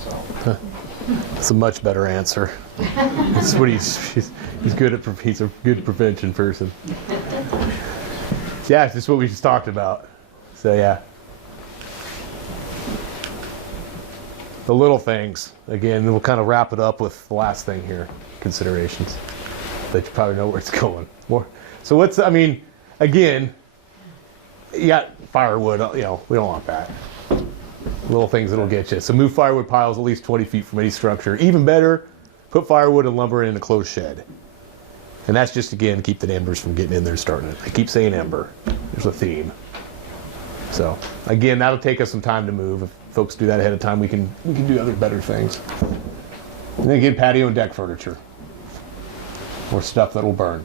So. That's a much better answer. That's what he's good at. He's a good prevention person. Yeah, it's just what we just talked about. So yeah. The little things. Again, we'll kind of wrap it up with the last thing here, considerations. But you probably know where it's going. So again, you got firewood, we don't want that. Little things that'll get you. So move firewood piles at least 20 feet from any structure. Even better, put firewood and lumber in a closed shed. And that's just, again, keep the embers from getting in there and starting it. I keep saying ember. There's a theme. So, again, that'll take us some time to move. If folks do that ahead of time, we can do other better things. And then again, patio and deck furniture. Or stuff that'll burn.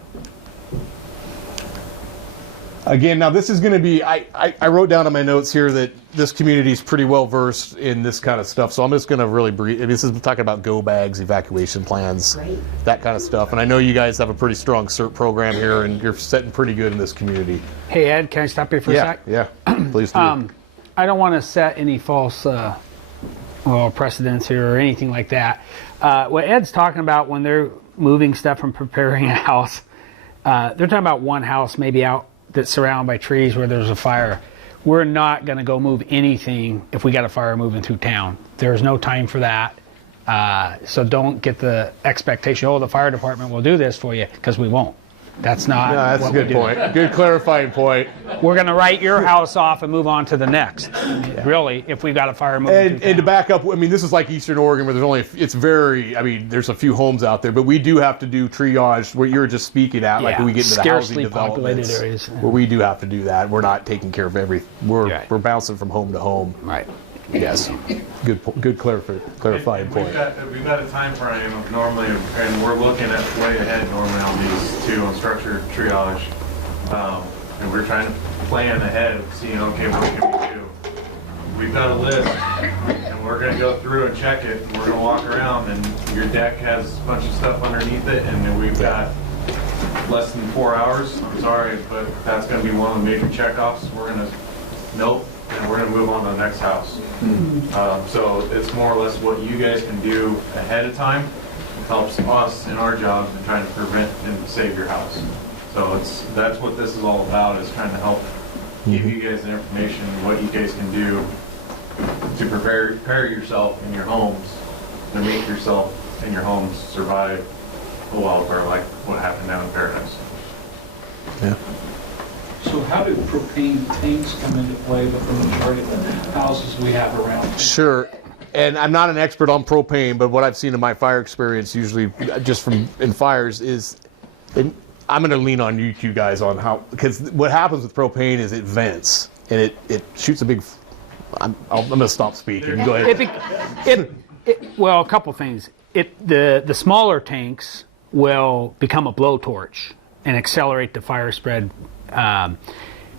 Again, now this is going to be, I wrote down in my notes here that this community is pretty well versed in this kind of stuff, so I'm just going to really brief. This is talking about go bags, evacuation plans, that kind of stuff. And I know you guys have a pretty strong CERT program here, and you're setting pretty good in this community. Hey, Ed, can I stop you for a sec? Yeah, please do. I don't want to set any false precedents here or anything like that. What Ed's talking about when they're moving stuff from preparing a house, they're talking about one house maybe out that's surrounded by trees where there's a fire. We're not going to go move anything if we got a fire moving through town. There's no time for that. So don't get the expectation, oh, the fire department will do this for you, because we won't. That's not. No, that's a good point. Good clarifying point. We're going to write your house off and move on to the next. Really, if we've got a fire moving through town. And to back up, I mean, this is like Eastern Oregon where there's only, it's very, I mean, there's a few homes out there, but we do have to do triage where you're just speaking at, like when we get into the housing developments, areas. where we do have to do that. We're not taking care of we're bouncing from home to home. Right. Yes. Good clarifying point. We've got a time frame of normally, and we're looking at way ahead normally on these two on structured triage. And we're trying to plan ahead, seeing, okay, what can we do? We've got a list, and we're going to go through and check it. We're going to walk around, and your deck has a bunch of stuff underneath it, and then we've got less than 4 hours. I'm sorry, but that's going to be one of the major checkoffs. We're going to, nope. And we're going to move on to the next house. So it's more or less what you guys can do ahead of time. It helps us in our job in trying to prevent and save your house. So that's what this is all about, is trying to help give you guys the information, what you guys can do to prepare yourself in your homes, to make yourself and your homes survive a wildfire like what happened down in Paradise. Yeah. So how do propane tanks come into play with the majority of the houses we have around? Sure. And I'm not an expert on propane, but what I've seen in my fire experience, usually just in fires, is, and I'm going to lean on you two guys on how, because what happens with propane is it vents and it shoots a big. I'm going to stop speaking. Go ahead. Well, a couple things. The smaller tanks will become a blowtorch and accelerate the fire spread.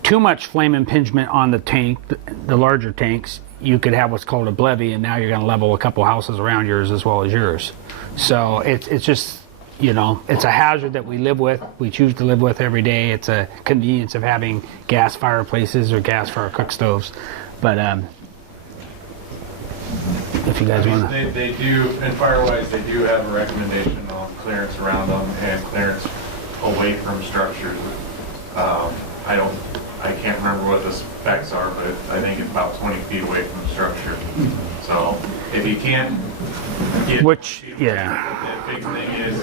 Too much flame impingement on the tank, the larger tanks, you could have what's called a blevy, and now you're going to level a couple houses around yours as well as yours. So it's just, it's a hazard that we live with. We choose to live with every day. It's a convenience of having gas fireplaces or gas for our cook stoves. But if you guys want to, they do, and fire-wise, they do have a recommendation on clearance around them and clearance away from structures. I can't remember what the specs are, but I think it's about 20 feet away from the structure. So if you can't get, the big thing is,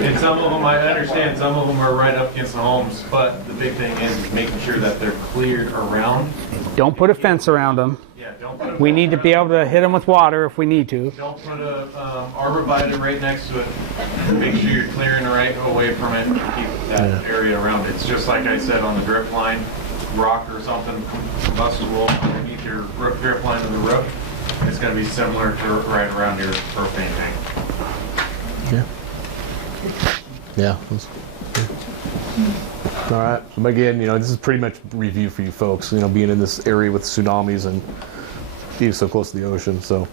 and some of them, I understand, some of them are right up against the homes, but the big thing is making sure that they're cleared around. Don't put a fence around them. Yeah, don't put a we need to be able to hit them with water if we need to. Don't put a arborvitae right next to it. Make sure you're clearing right away from it and keep that area around it. It's just like I said on the drip line, rock or something combustible underneath your drip line of the roof. It's going to be similar to right around your propane tank. Yeah. All right. So again, this is pretty much a review for you folks. Being in this area with tsunamis and being so close to the ocean. So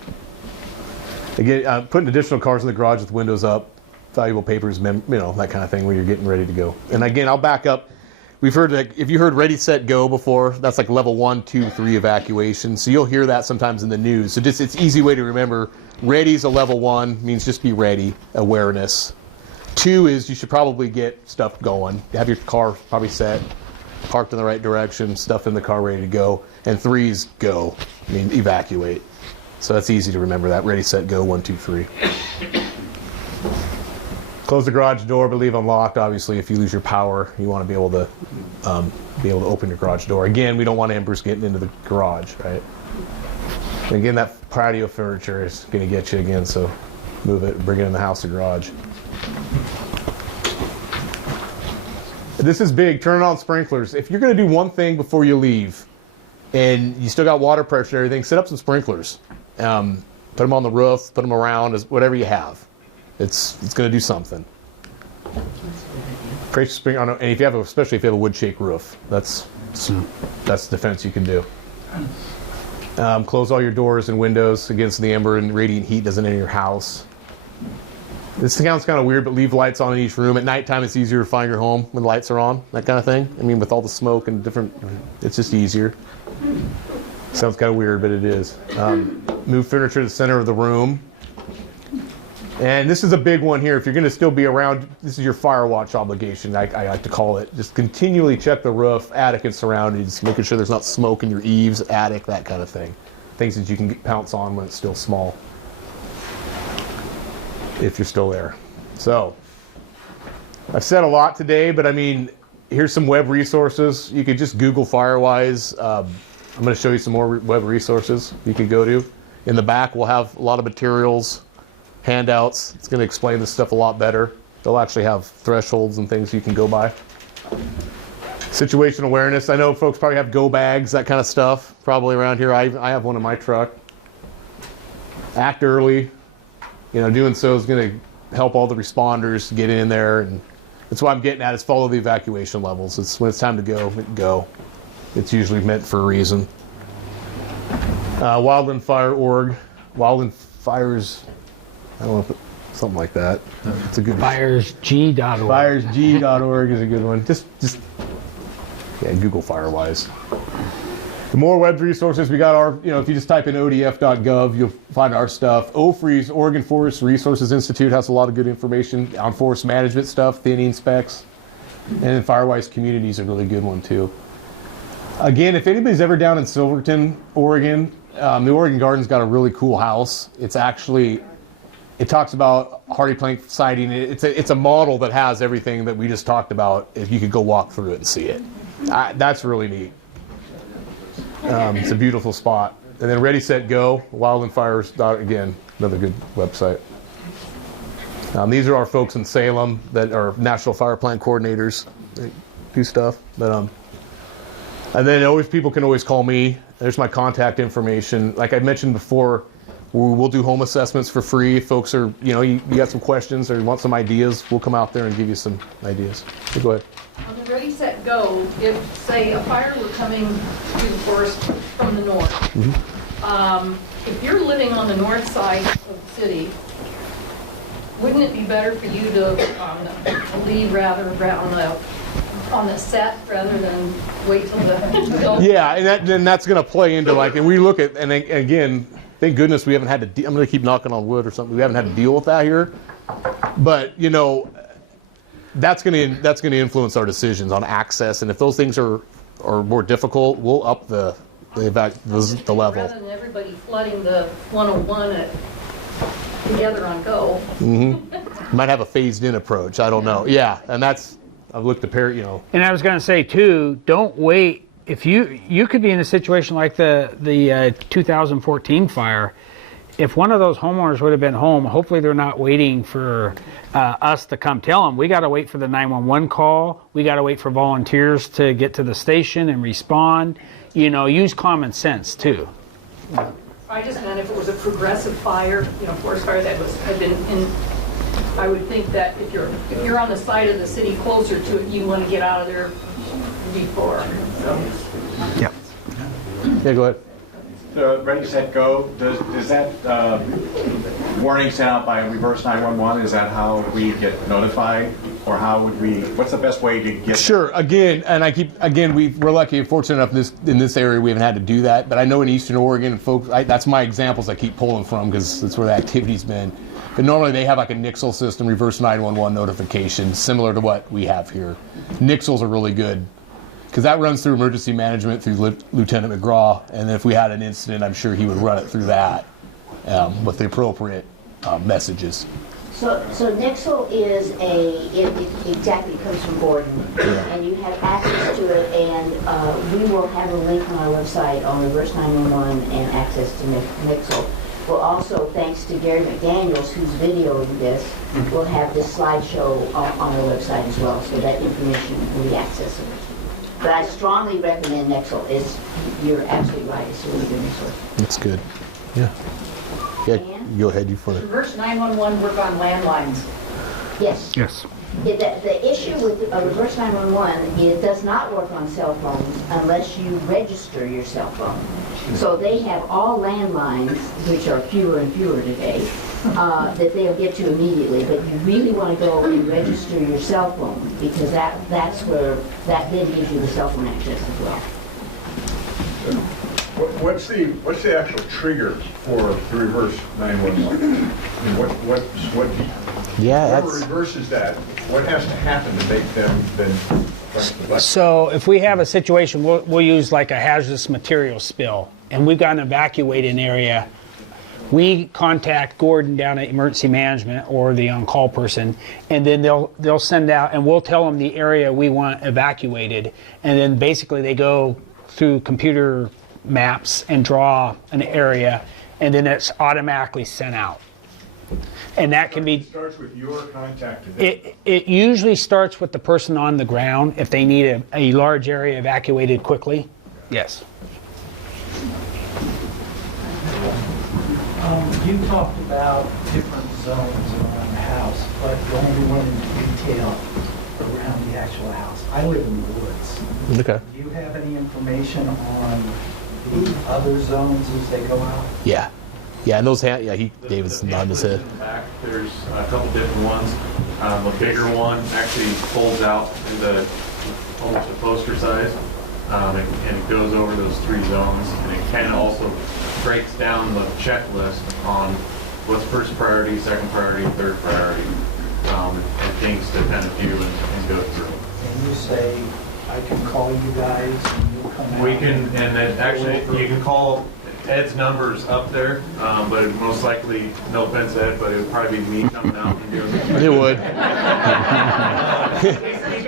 again, putting additional cars in the garage with windows up, valuable papers, that kind of thing when you're getting ready to go. And again, I'll back up. We've heard, if you heard ready, set, go before, that's like level 1, 2, 3 evacuation. So you'll hear that sometimes in the news. So it's easy way to remember. Ready's a level 1, means just be ready, awareness. 2 is you should probably get stuff going. Have your car probably set, parked in the right direction, stuff in the car ready to go. And 3 is go, evacuate. So that's easy to remember that. Ready, set, go, 1, 2, 3. Close the garage door, but leave unlocked. Obviously, if you lose your power, you want to be able to open your garage door. Again, we don't want embers getting into the garage, right? And again, that patio furniture is going to get you again, so move it, bring it in the house or garage. This is big. Turn on sprinklers. If you're going to do one thing before you leave, and you still got water pressure and everything, set up some sprinklers. Put them on the roof, put them around, whatever you have. It's going to do something. Create spring on, and if you have, especially if you have a wood shake roof, that's defense you can do. Close all your doors and windows against the ember and radiant heat doesn't enter your house. This sounds kind of weird, but leave lights on in each room. At nighttime, it's easier to find your home when lights are on, that kind of thing. I mean, with all the smoke and different, it's just easier. Sounds kind of weird, but it is. Move furniture to the center of the room. And this is a big one here. If you're going to still be around, this is your fire watch obligation, I like to call it. Just continually check the roof, attic, and surroundings, making sure there's not smoke in your eaves, attic, that kind of thing. Things that you can pounce on when it's still small, if you're still there. So, I've said a lot today, but I mean, here's some web resources. You could just Google Firewise. I'm going to show you some more web resources you can go to. In the back, we'll have a lot of materials, handouts. It's going to explain this stuff a lot better. They'll actually have thresholds and things you can go by. Situation awareness. I know folks probably have go bags, that kind of stuff, probably around here. I have one in my truck. Act early. You know, doing so is going to help all the responders get in there, and that's what I'm getting at is follow the evacuation levels. It's when it's time to go, go. It's usually meant for a reason. Wildland-Fire.org. Wildland-Fire's, I don't know, something like that. It's a good Firesg.org. Firesg.org is a good one. Just yeah, Google Firewise. The more web resources we got, our, you know, if you just type in odf.gov, you'll find our stuff. OFRE's, Oregon Forest Resources Institute, has a lot of good information on forest management stuff, thinning specs. And then Firewise Community is a really good one too. Again, if anybody's ever down in Silverton, Oregon, the Oregon Garden's got a really cool house. It's actually, it talks about hardy plank siding. It's a model that has everything that we just talked about. If you could go walk through it and see it, that's really neat. It's a beautiful spot. And then Ready, Set, Go, Wildland-Fire, again, another good website. These are our folks in Salem that are National Fire Plant coordinators. They do stuff. But, and then always, people can always call me. There's my contact information. Like I mentioned before, we'll do home assessments for free. If folks are, you know, you got some questions or you want some ideas, we'll come out there and give you some ideas. So go ahead. On the Ready, Set, Go, if, say, a fire were coming to the forest from the north, if you're living on the north side of the city, wouldn't it be better for you to leave rather on the set rather than wait till the Yeah, and that's going to play into, like, and we look at, and again, thank goodness we haven't had to, I'm going to keep knocking on wood or something, we haven't had to deal with that here. But, you know, that's going to influence our decisions on access, and if those things are more difficult, we'll up the level. Rather than everybody flooding the 101 together on Go. Might have a phased-in approach. I don't know. Yeah, and that's, I've looked at you know. And I was going to say too, don't wait. If you could be in a situation like the 2014 fire. If one of those homeowners would have been home, hopefully they're not waiting for us to come tell them. We got to wait for the 911 call. We got to wait for volunteers to get to the station and respond. You know, use common sense too. I just meant if it was a progressive fire, you know, forest fire that had been in. I would think that if you're on the side of the city closer to it, you want to get out of there before. So. Yeah. Yeah, go ahead. The Ready, Set, Go, does that warning sent out by reverse 911, is that how we get notified? Or how would we, what's the best way to get Sure, again, and we're lucky and fortunate enough in this area we haven't had to do that, but I know in Eastern Oregon, folks, that's my examples I keep pulling from because that's where the activity's been. But normally they have like a NIXL system, reverse 911 notification, similar to what we have here. NIXLs are really good because that runs through emergency management through Lieutenant McGraw, and if we had an incident, I'm sure he would run it through that with the appropriate messages. So Nixle is it exactly comes from Gordon, and you have access to it, and we will have a link on our website on Reverse 911 and access to Nixle. We'll also, thanks to Gary McDaniels, who's videoing this, we'll have this slideshow on our website as well, so that information will be accessible. But I strongly recommend Nixle. You're absolutely right, it's a really good resource. That's good. Yeah. Yeah, go ahead, you for it. Reverse 911 work on landlines. Yes. Yes. The issue with Reverse 911, it does not work on cell phones unless you register your cell phone. So they have all landlines, which are fewer and fewer today, that they'll get to immediately. But you really want to go and register your cell phone, because that then gives you the cell phone access as well. What's the actual trigger for the reverse 911? I mean, whoever reverses that, what has to happen to make them then press the button? So if we have a situation, we'll use like a hazardous material spill, and we've got an evacuating area. We contact Gordon down at Emergency Management or the on-call person, and then they'll send out, and we'll tell them the area we want evacuated, and then basically they go through computer maps and draw an area, and then it's automatically sent out. And that can be. It starts with your contact. It usually starts with the person on the ground if they need a large area evacuated quickly. Yes. You talked about different zones around the house, but you only went into detail around the actual house. I live in the woods. Okay. Do you have any information on the other zones as they go out? Yeah. Yeah, and those David's nodding his head. In the back, there's a couple different ones. A bigger one actually folds out into almost a poster size, and it goes over those 3 zones, and it kind of also breaks down the checklist on what's first priority, second priority, third priority, and things to kind of do and go through. And you say, I can call you guys and you'll come out? We can, and then actually you can call Ed's numbers up there, but it most likely, no offense Ed, but it would probably be me coming out and doing it. It would.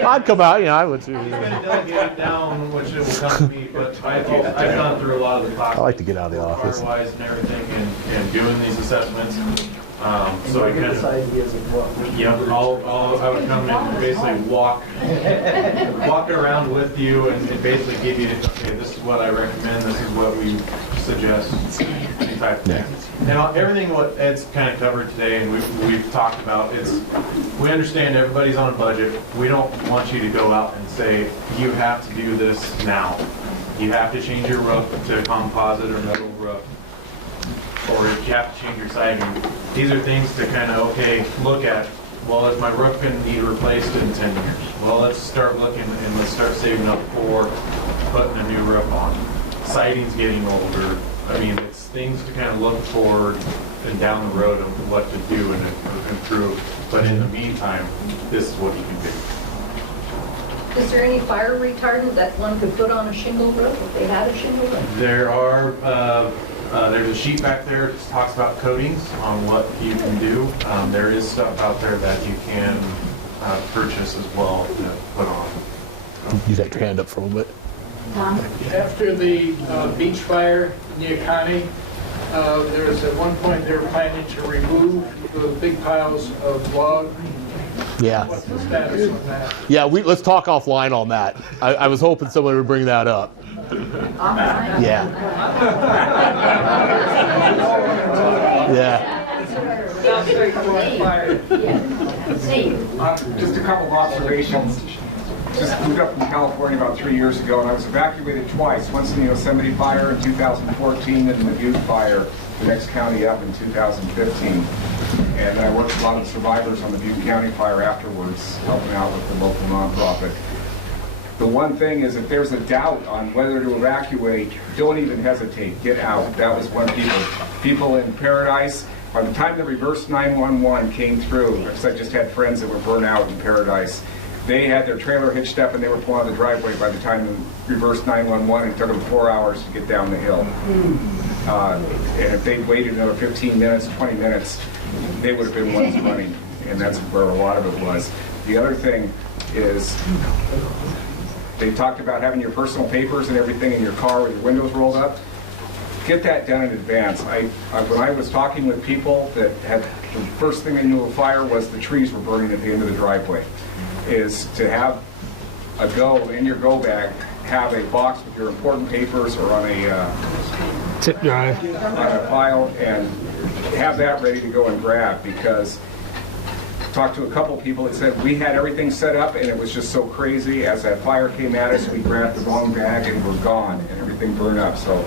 I'd come out, I would too. I'm going to delegate it down, which it will come to me, but I've gone through a lot of the classes. I like to get out of the office. Wise and everything, and doing these assessments. So I kind of, ideas of what? yeah, I would come and basically walk around with you and basically give you, okay, this is what I recommend, this is what we suggest, type of thing. Now, everything what Ed's kind of covered today and we've talked about, we understand everybody's on a budget. We don't want you to go out and say, you have to do this now. You have to change your roof to composite or metal roof, or if you have to change your siding. These are things to kind of, okay, look at, well, is my roof going to need replaced in 10 years? Well, let's start looking and let's start saving up for putting a new roof on. Siding's getting older. I mean, it's things to kind of look forward and down the road of what to do and improve. But in the meantime, this is what you can do. Is there any fire retardant that one could put on a shingle roof if they had a shingle roof? There are, there's a sheet back there that talks about coatings on what you can do. There is stuff out there that you can purchase as well to put on. You'd have your hand up for a little bit. Tom? After the beach fire in Neahkahnie, there was at one point they were planning to remove the big piles of log. Yeah. What's the status on that? Yeah, let's talk offline on that. I was hoping someone would bring that up. Yeah. Just a couple of observations. Just moved up from California about 3 years ago, and I was evacuated twice. Once in the Yosemite fire in 2014, and the Butte fire, the next county up, in 2015. And then I worked with a lot of survivors on the Butte County fire afterwards, helping out with the local nonprofit. The one thing is, if there's a doubt on whether to evacuate, don't even hesitate. Get out. That was one people in Paradise. By the time the reverse 911 came through, because I just had friends that were burnt out in Paradise, they had their trailer hitched up and they were pulling out of the driveway by the time the reverse 911. It took them 4 hours to get down the hill. And if they'd waited another 15 minutes, 20 minutes, they would have been ones running, and that's where a lot of it was. The other thing is, they talked about having your personal papers and everything in your car with your windows rolled up. Get that done in advance. When I was talking with people that had, the first thing they knew of fire was the trees were burning at the end of the driveway, is to have a in your go bag, have a box with your important papers or on a zip drive, on a file, and have that ready to go and grab. Because talked to a couple people that said we had everything set up and it was just so crazy. As that fire came at us, we grabbed the wrong bag and we're gone and everything burned up. So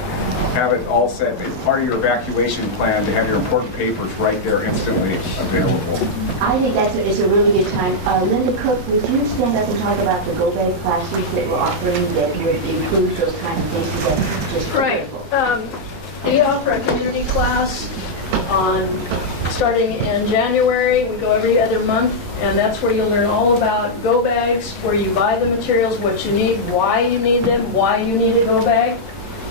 have it all set. It's part of your evacuation plan to have your important papers right there instantly available. I think it's a really good time. Linda Cook, would you stand up and talk about the Go Bag classes that we're offering that would include those kind of things? Because that's just Right. We offer a community class starting in January. We go every other month, and that's where you'll learn all about go bags, where you buy the materials, what you need, why you need them, why you need a go bag.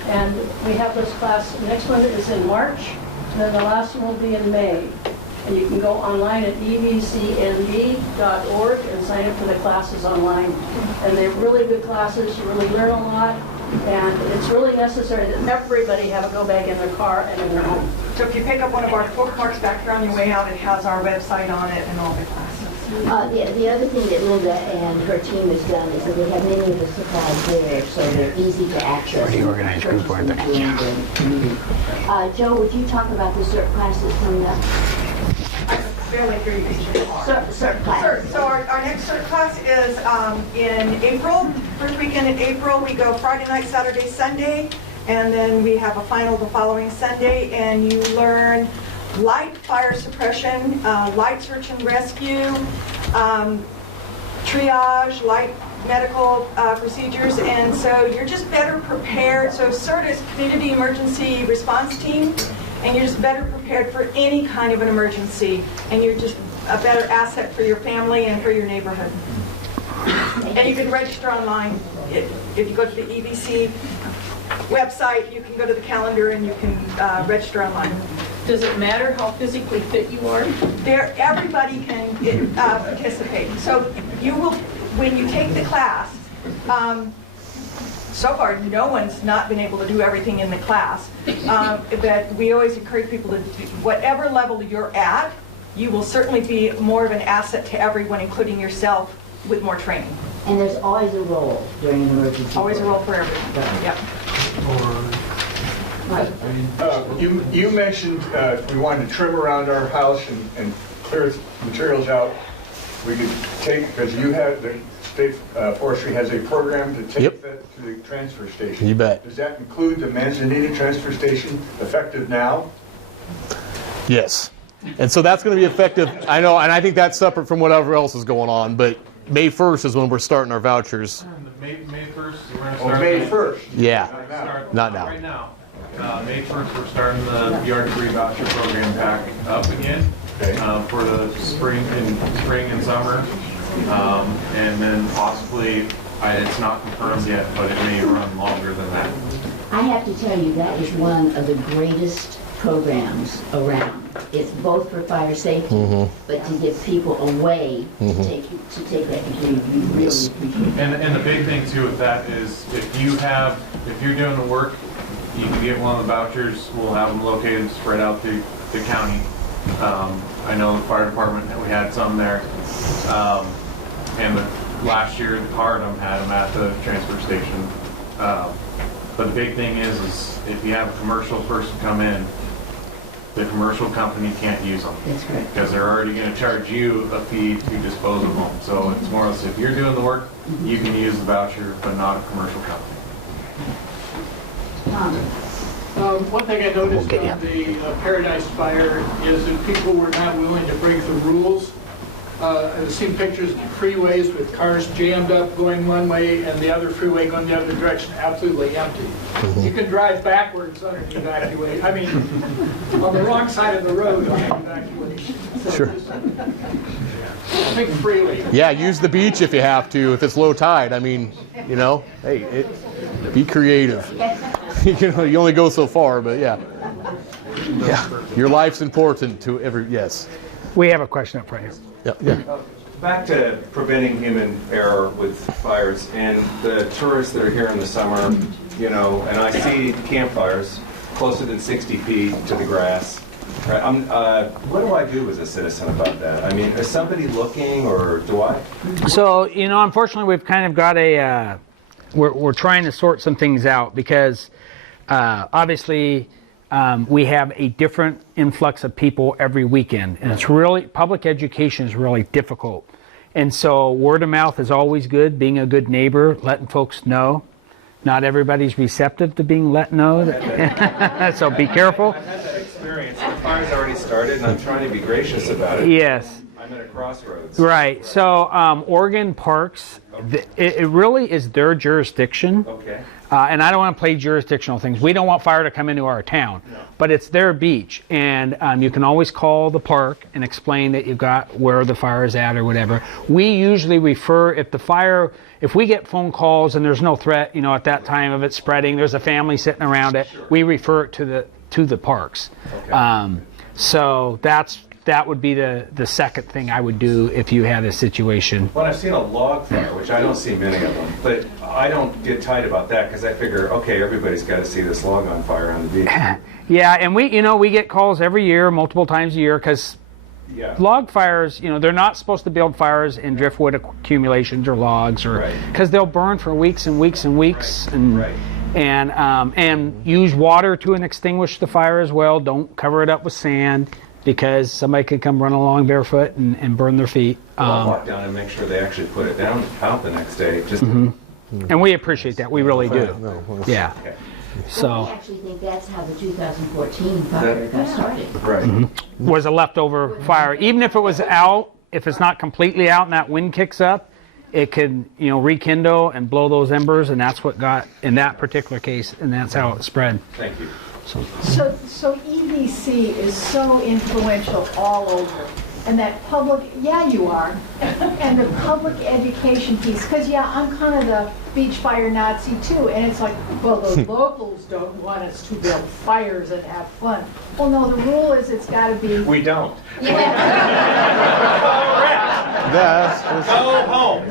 And we have this class, next one is in March, and then the last one will be in May. And you can go online at evcnb.org and sign up for the classes online. And they're really good classes, you really learn a lot, and it's really necessary that everybody have a go bag in their car and in their home. So if you pick up one of our bookmarks back here on your way out, it has our website on it and all the classes. The other thing that Linda and her team has done is that they have many of the supplies there, so they're easy to access. Pretty organized group, aren't they? Joe, would you talk about the CERT classes coming up? Barely hear you. CERT class. CERT. So our next CERT class is in April. First weekend in April, we go Friday night, Saturday, Sunday, and then we have a final the following Sunday, and you learn light fire suppression, light search and rescue, triage, light medical procedures, and so you're just better prepared. So CERT is Community Emergency Response Team, and you're just better prepared for any kind of an emergency, and you're just a better asset for your family and for your neighborhood. And you can register online. If you go to the EVC website, you can go to the calendar and you can register online. Does it matter how physically fit you are? Everybody can participate. So you will, when you take the class, so far no one's not been able to do everything in the class, but we always encourage people to, whatever level you're at, you will certainly be more of an asset to everyone, including yourself, with more training. And there's always a role during an emergency. Always a role for everyone. Yep. You mentioned if we wanted to trim around our house and clear materials out, we could take, because you have, the state forestry has a program to take that to the transfer station. You bet. Does that include the Manzanini transfer station, effective now? Yes. And so that's going to be effective, I know, and I think that's separate from whatever else is going on, but May 1st is when we're starting our vouchers. May 1st, we're going to Oh, start. May 1st? Yeah. Not now. Right now. May 1st, we're starting the yard-free voucher program back up again for the spring and summer. And then possibly, it's not confirmed yet, but it may run longer than that. I have to tell you, that is one of the greatest programs around. It's both for fire safety, but to give people a way to take that degree. You really appreciate it. And the big thing too with that is if you're doing the work, you can get one of the vouchers. We'll have them located, spread out through the county. I know the fire department, we had some there. And last year, HARDEN had them at the transfer station. But the big thing is if you have a commercial person come in, the commercial company can't use them. That's correct. Because they're already going to charge you a fee to dispose of them. So it's more or less, if you're doing the work, you can use the voucher, but not a commercial company. One thing I noticed on the Paradise Fire is that people were not willing to break the rules. I've seen pictures of freeways with cars jammed up going one way and the other freeway going the other direction, absolutely empty. You can drive backwards on an evacuation. I mean, on the wrong side of the road on an evacuation. So Sure. think freely. Yeah, use the beach if you have to, if it's low tide. I mean, you know, hey, be creative. You know, you only go so far, but yeah. Yeah, your life's important to every, yes. We have a question up front here. Yeah. Back to preventing human error with fires and the tourists that are here in the summer, you know, and I see campfires closer than 60 feet to the grass. Right? What do I do as a citizen about that? I mean, is somebody looking, or do I? So, you know, unfortunately, we've kind of got a, we're trying to sort some things out because obviously we have a different influx of people every weekend. And it's really, public education is really difficult. And so word of mouth is always good, being a good neighbor, letting folks know. Not everybody's receptive to being let know. So be careful. I've had that experience. The fire's already started, and I'm trying to be gracious about it. Yes. I'm at a crossroads. Right. So Oregon parks, it really is their jurisdiction. Okay. And I don't want to play jurisdictional things. We don't want fire to come into our town, but it's their beach, and you can always call the park and explain that you've got where the fire is at or whatever. We usually refer, if we get phone calls and there's no threat, you know, at that time of it spreading, there's a family sitting around it, we refer it to the parks. Okay. So that would be the second thing I would do if you had a situation. Well, I've seen a log fire, which I don't see many of them, but I don't get tight about that because I figure, okay, everybody's got to see this log on fire on the beach. Yeah, and we get calls every year, multiple times a year, because log fires, you know, they're not supposed to build fires in driftwood accumulations or logs, or because they'll burn for weeks and weeks and weeks, and use water to extinguish the fire as well. Don't cover it up with sand, because somebody could come run along barefoot and burn their feet. I'll walk down and make sure they actually put it down out the next day. Just and we appreciate that. We really do. Yeah. Okay. So we actually think that's how the 2014 fire got started. Right. Was a leftover fire. Even if it was out, if it's not completely out and that wind kicks up, it could, you know, rekindle and blow those embers, and that's what got in that particular case, and that's how it spread. Thank you. So EVC is so influential all over. And that public, you are, and the public education piece, because I'm kind of the beach fire Nazi too, and it's like, well, the locals don't want us to build fires and have fun. Well, no, the rule is it's got to be. We don't. Go home.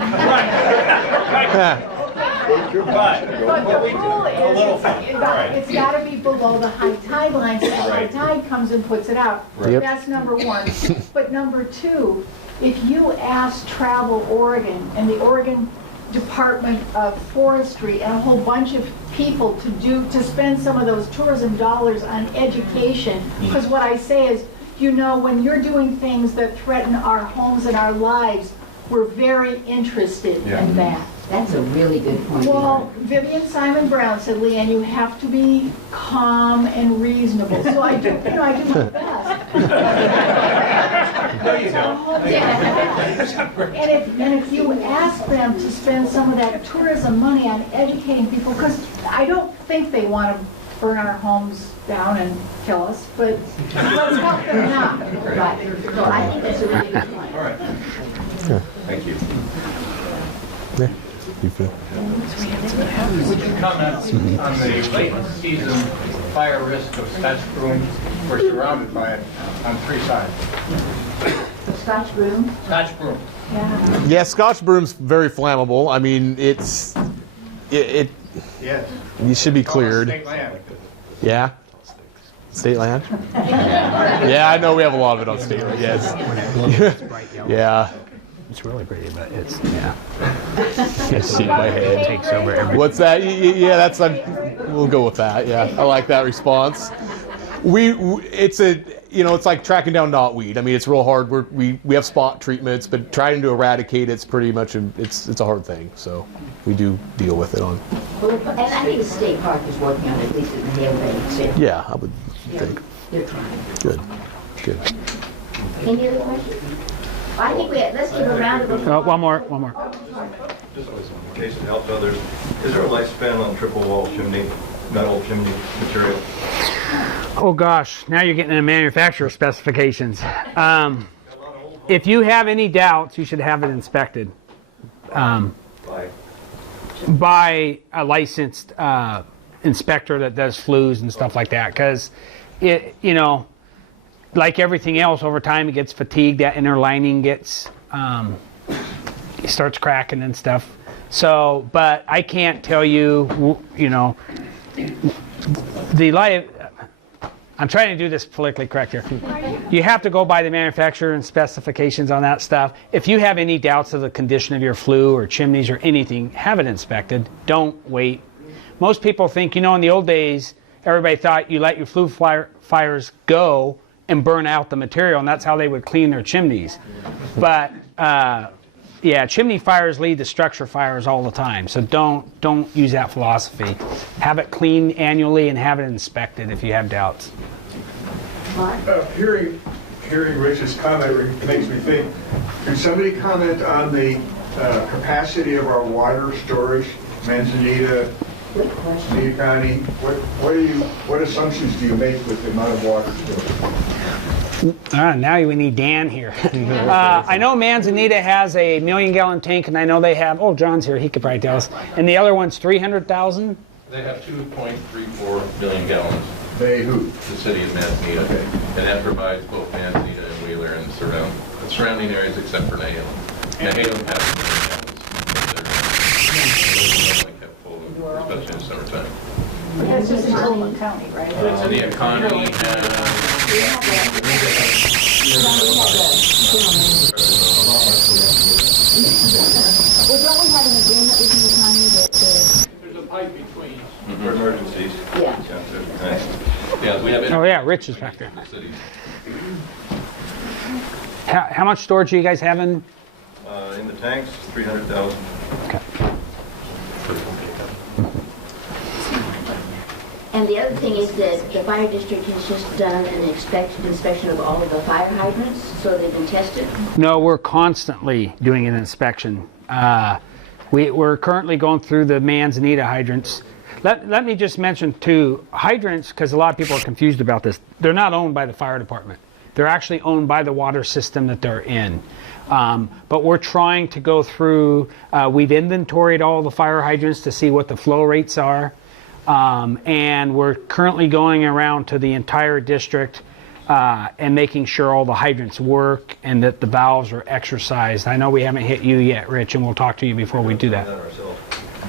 But the rule is it's got to be below the high tide line, so the high tide comes and puts it out. That's number one. But number two, if you ask Travel Oregon and the Oregon Department of Forestry and a whole bunch of people to spend some of those tourism dollars on education, because what I say is, you know, when you're doing things that threaten our homes and our lives, we're very interested in that. That's a really good point. Well, Vivian Simon Brown said, Leanne, you have to be calm and reasonable. So I do my best. No, you don't. And if you ask them to spend some of that tourism money on educating people, because I don't think they want to burn our homes down and kill us, but let's help them not. Right. So I think that's a really good point. All right. Thank you. Would you comment on the late season fire risk of Scotch broom? We're surrounded by it on three sides. Scotch broom? Scotch broom. Yeah, Scotch broom's very flammable. I mean, Yes. You should be cleared. State land. Yeah? State land? Yeah, I know we have a lot of it on state land, yes. Yeah. It's really pretty, but it's, I see my head. It takes over everything. What's that? Yeah, that's, we'll go with that, yeah. I like that response. It's like tracking down knotweed. I mean, it's real hard. We have spot treatments, but trying to eradicate it's pretty much, it's a hard thing. So we do deal with it on. Well, and I think the state park is working on it, at least in the Hale Bay. Yeah, I would think. They're trying. Good. Any other questions? I think let's give a round of applause. One more. Just in case it helps others, is there a lifespan on triple wall chimney, metal chimney material? Oh gosh, now you're getting into manufacturer specifications. If you have any doubts, you should have it inspected by a licensed inspector that does flues and stuff like that, because it, you know, like everything else, over time it gets fatigued. That inner lining gets, it starts cracking and stuff. So, but I can't tell you, you know, I'm trying to do this politically correct here. You have to go by the manufacturer and specifications on that stuff. If you have any doubts of the condition of your flue or chimneys or anything, have it inspected. Don't wait. Most people think, you know, in the old days, everybody thought you let your flue fires go and burn out the material, and that's how they would clean their chimneys. But yeah, chimney fires lead to structure fires all the time, so don't use that philosophy. Have it cleaned annually and have it inspected if you have doubts. Hearing Rich's comment makes me think, can somebody comment on the capacity of our water storage, Manzanita, Neahkahnie? What assumptions do you make with the amount of water storage? Now we need Dan here. I know Manzanita has a 1 million gallon tank, and I know they have, oh, John's here, he could probably tell us. And the other one's 300,000? They have 2.34 million gallons. They who? The city of Manzanita. Okay. And that provides both Manzanita and Wheeler and the surrounding areas except for Nehalem. Nehalem has 1 million gallons. They're only kept full, especially in the summertime. It's just in Nehalem County, right? Neahkahnie Well, don't we have an agreement with Neahkahnie that There's a pipe between us. For emergencies. Yeah. Yeah, we have. Oh yeah, Rich is back there. How much storage do you guys have in? In the tanks, 300,000. Okay. And the other thing is that the fire district has just done an inspection of all of the fire hydrants, so they've been tested. No, we're constantly doing an inspection. We're currently going through the Manzanita hydrants. Let me just mention too, hydrants, because a lot of people are confused about this, they're not owned by the fire department. They're actually owned by the water system that they're in. But we're trying to go through, we've inventoried all the fire hydrants to see what the flow rates are. And we're currently going around to the entire district and making sure all the hydrants work and that the valves are exercised. I know we haven't hit you yet, Rich, and we'll talk to you before we do that.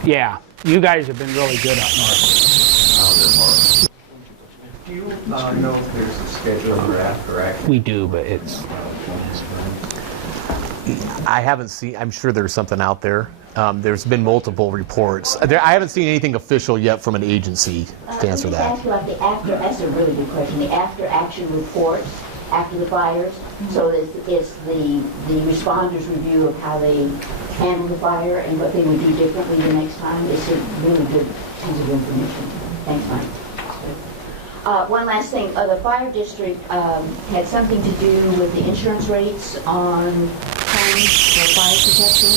Yeah, you guys have been really good up north. Do you know if there's a schedule for after action? We do, but it's... I haven't seen, I'm sure there's something out there. There's been multiple reports. I haven't seen anything official yet from an agency to answer that. That's a really good question. The after-action reports after the fires. So it's the responders' review of how they handle the fire and what they would do differently the next time. It's a really good piece of information. Thanks, Mike. One last thing. The fire district had something to do with the insurance rates on homes for fire protection.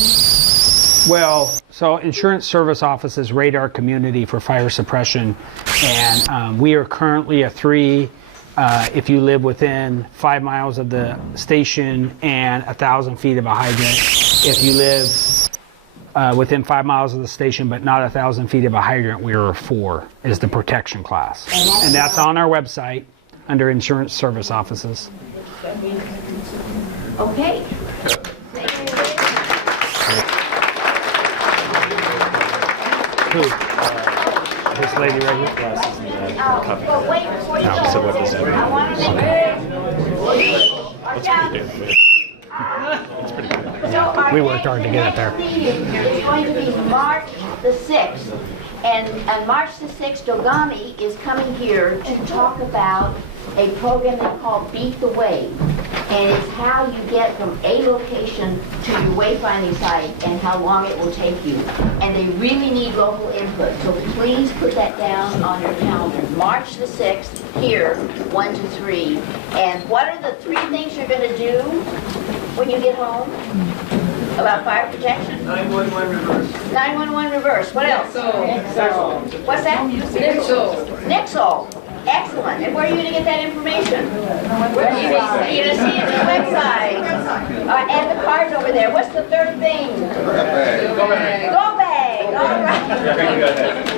Well, so insurance service offices rate our community for fire suppression, and we are currently a 3 if you live within 5 miles of the station and 1,000 feet of a hydrant. If you live within 5 miles of the station but not 1,000 feet of a hydrant, we are a 4 is the protection class. And that's on our website under insurance service offices. Okay. Who? This lady right here? Well, wait before you go. So what does that mean? I want to That's pretty good. We worked hard to get it there. It's going to be March the 6th. And on March the 6th, Dogami is coming here to talk about a program they call Beat the Wave. And it's how you get from a location to your wayfinding site and how long it will take you. And they really need local input. So please put that down on your calendar. March the 6th, here, 1 to 3. And what are the 3 things you're going to do when you get home about fire protection? 911 reverse. 911 reverse. What else? Nixol. What's that? Nixol. Nixol. Excellent. And where are you going to get that information? Where are you going to see it on the website. And the cards over there. What's the third thing? Go bag. All right.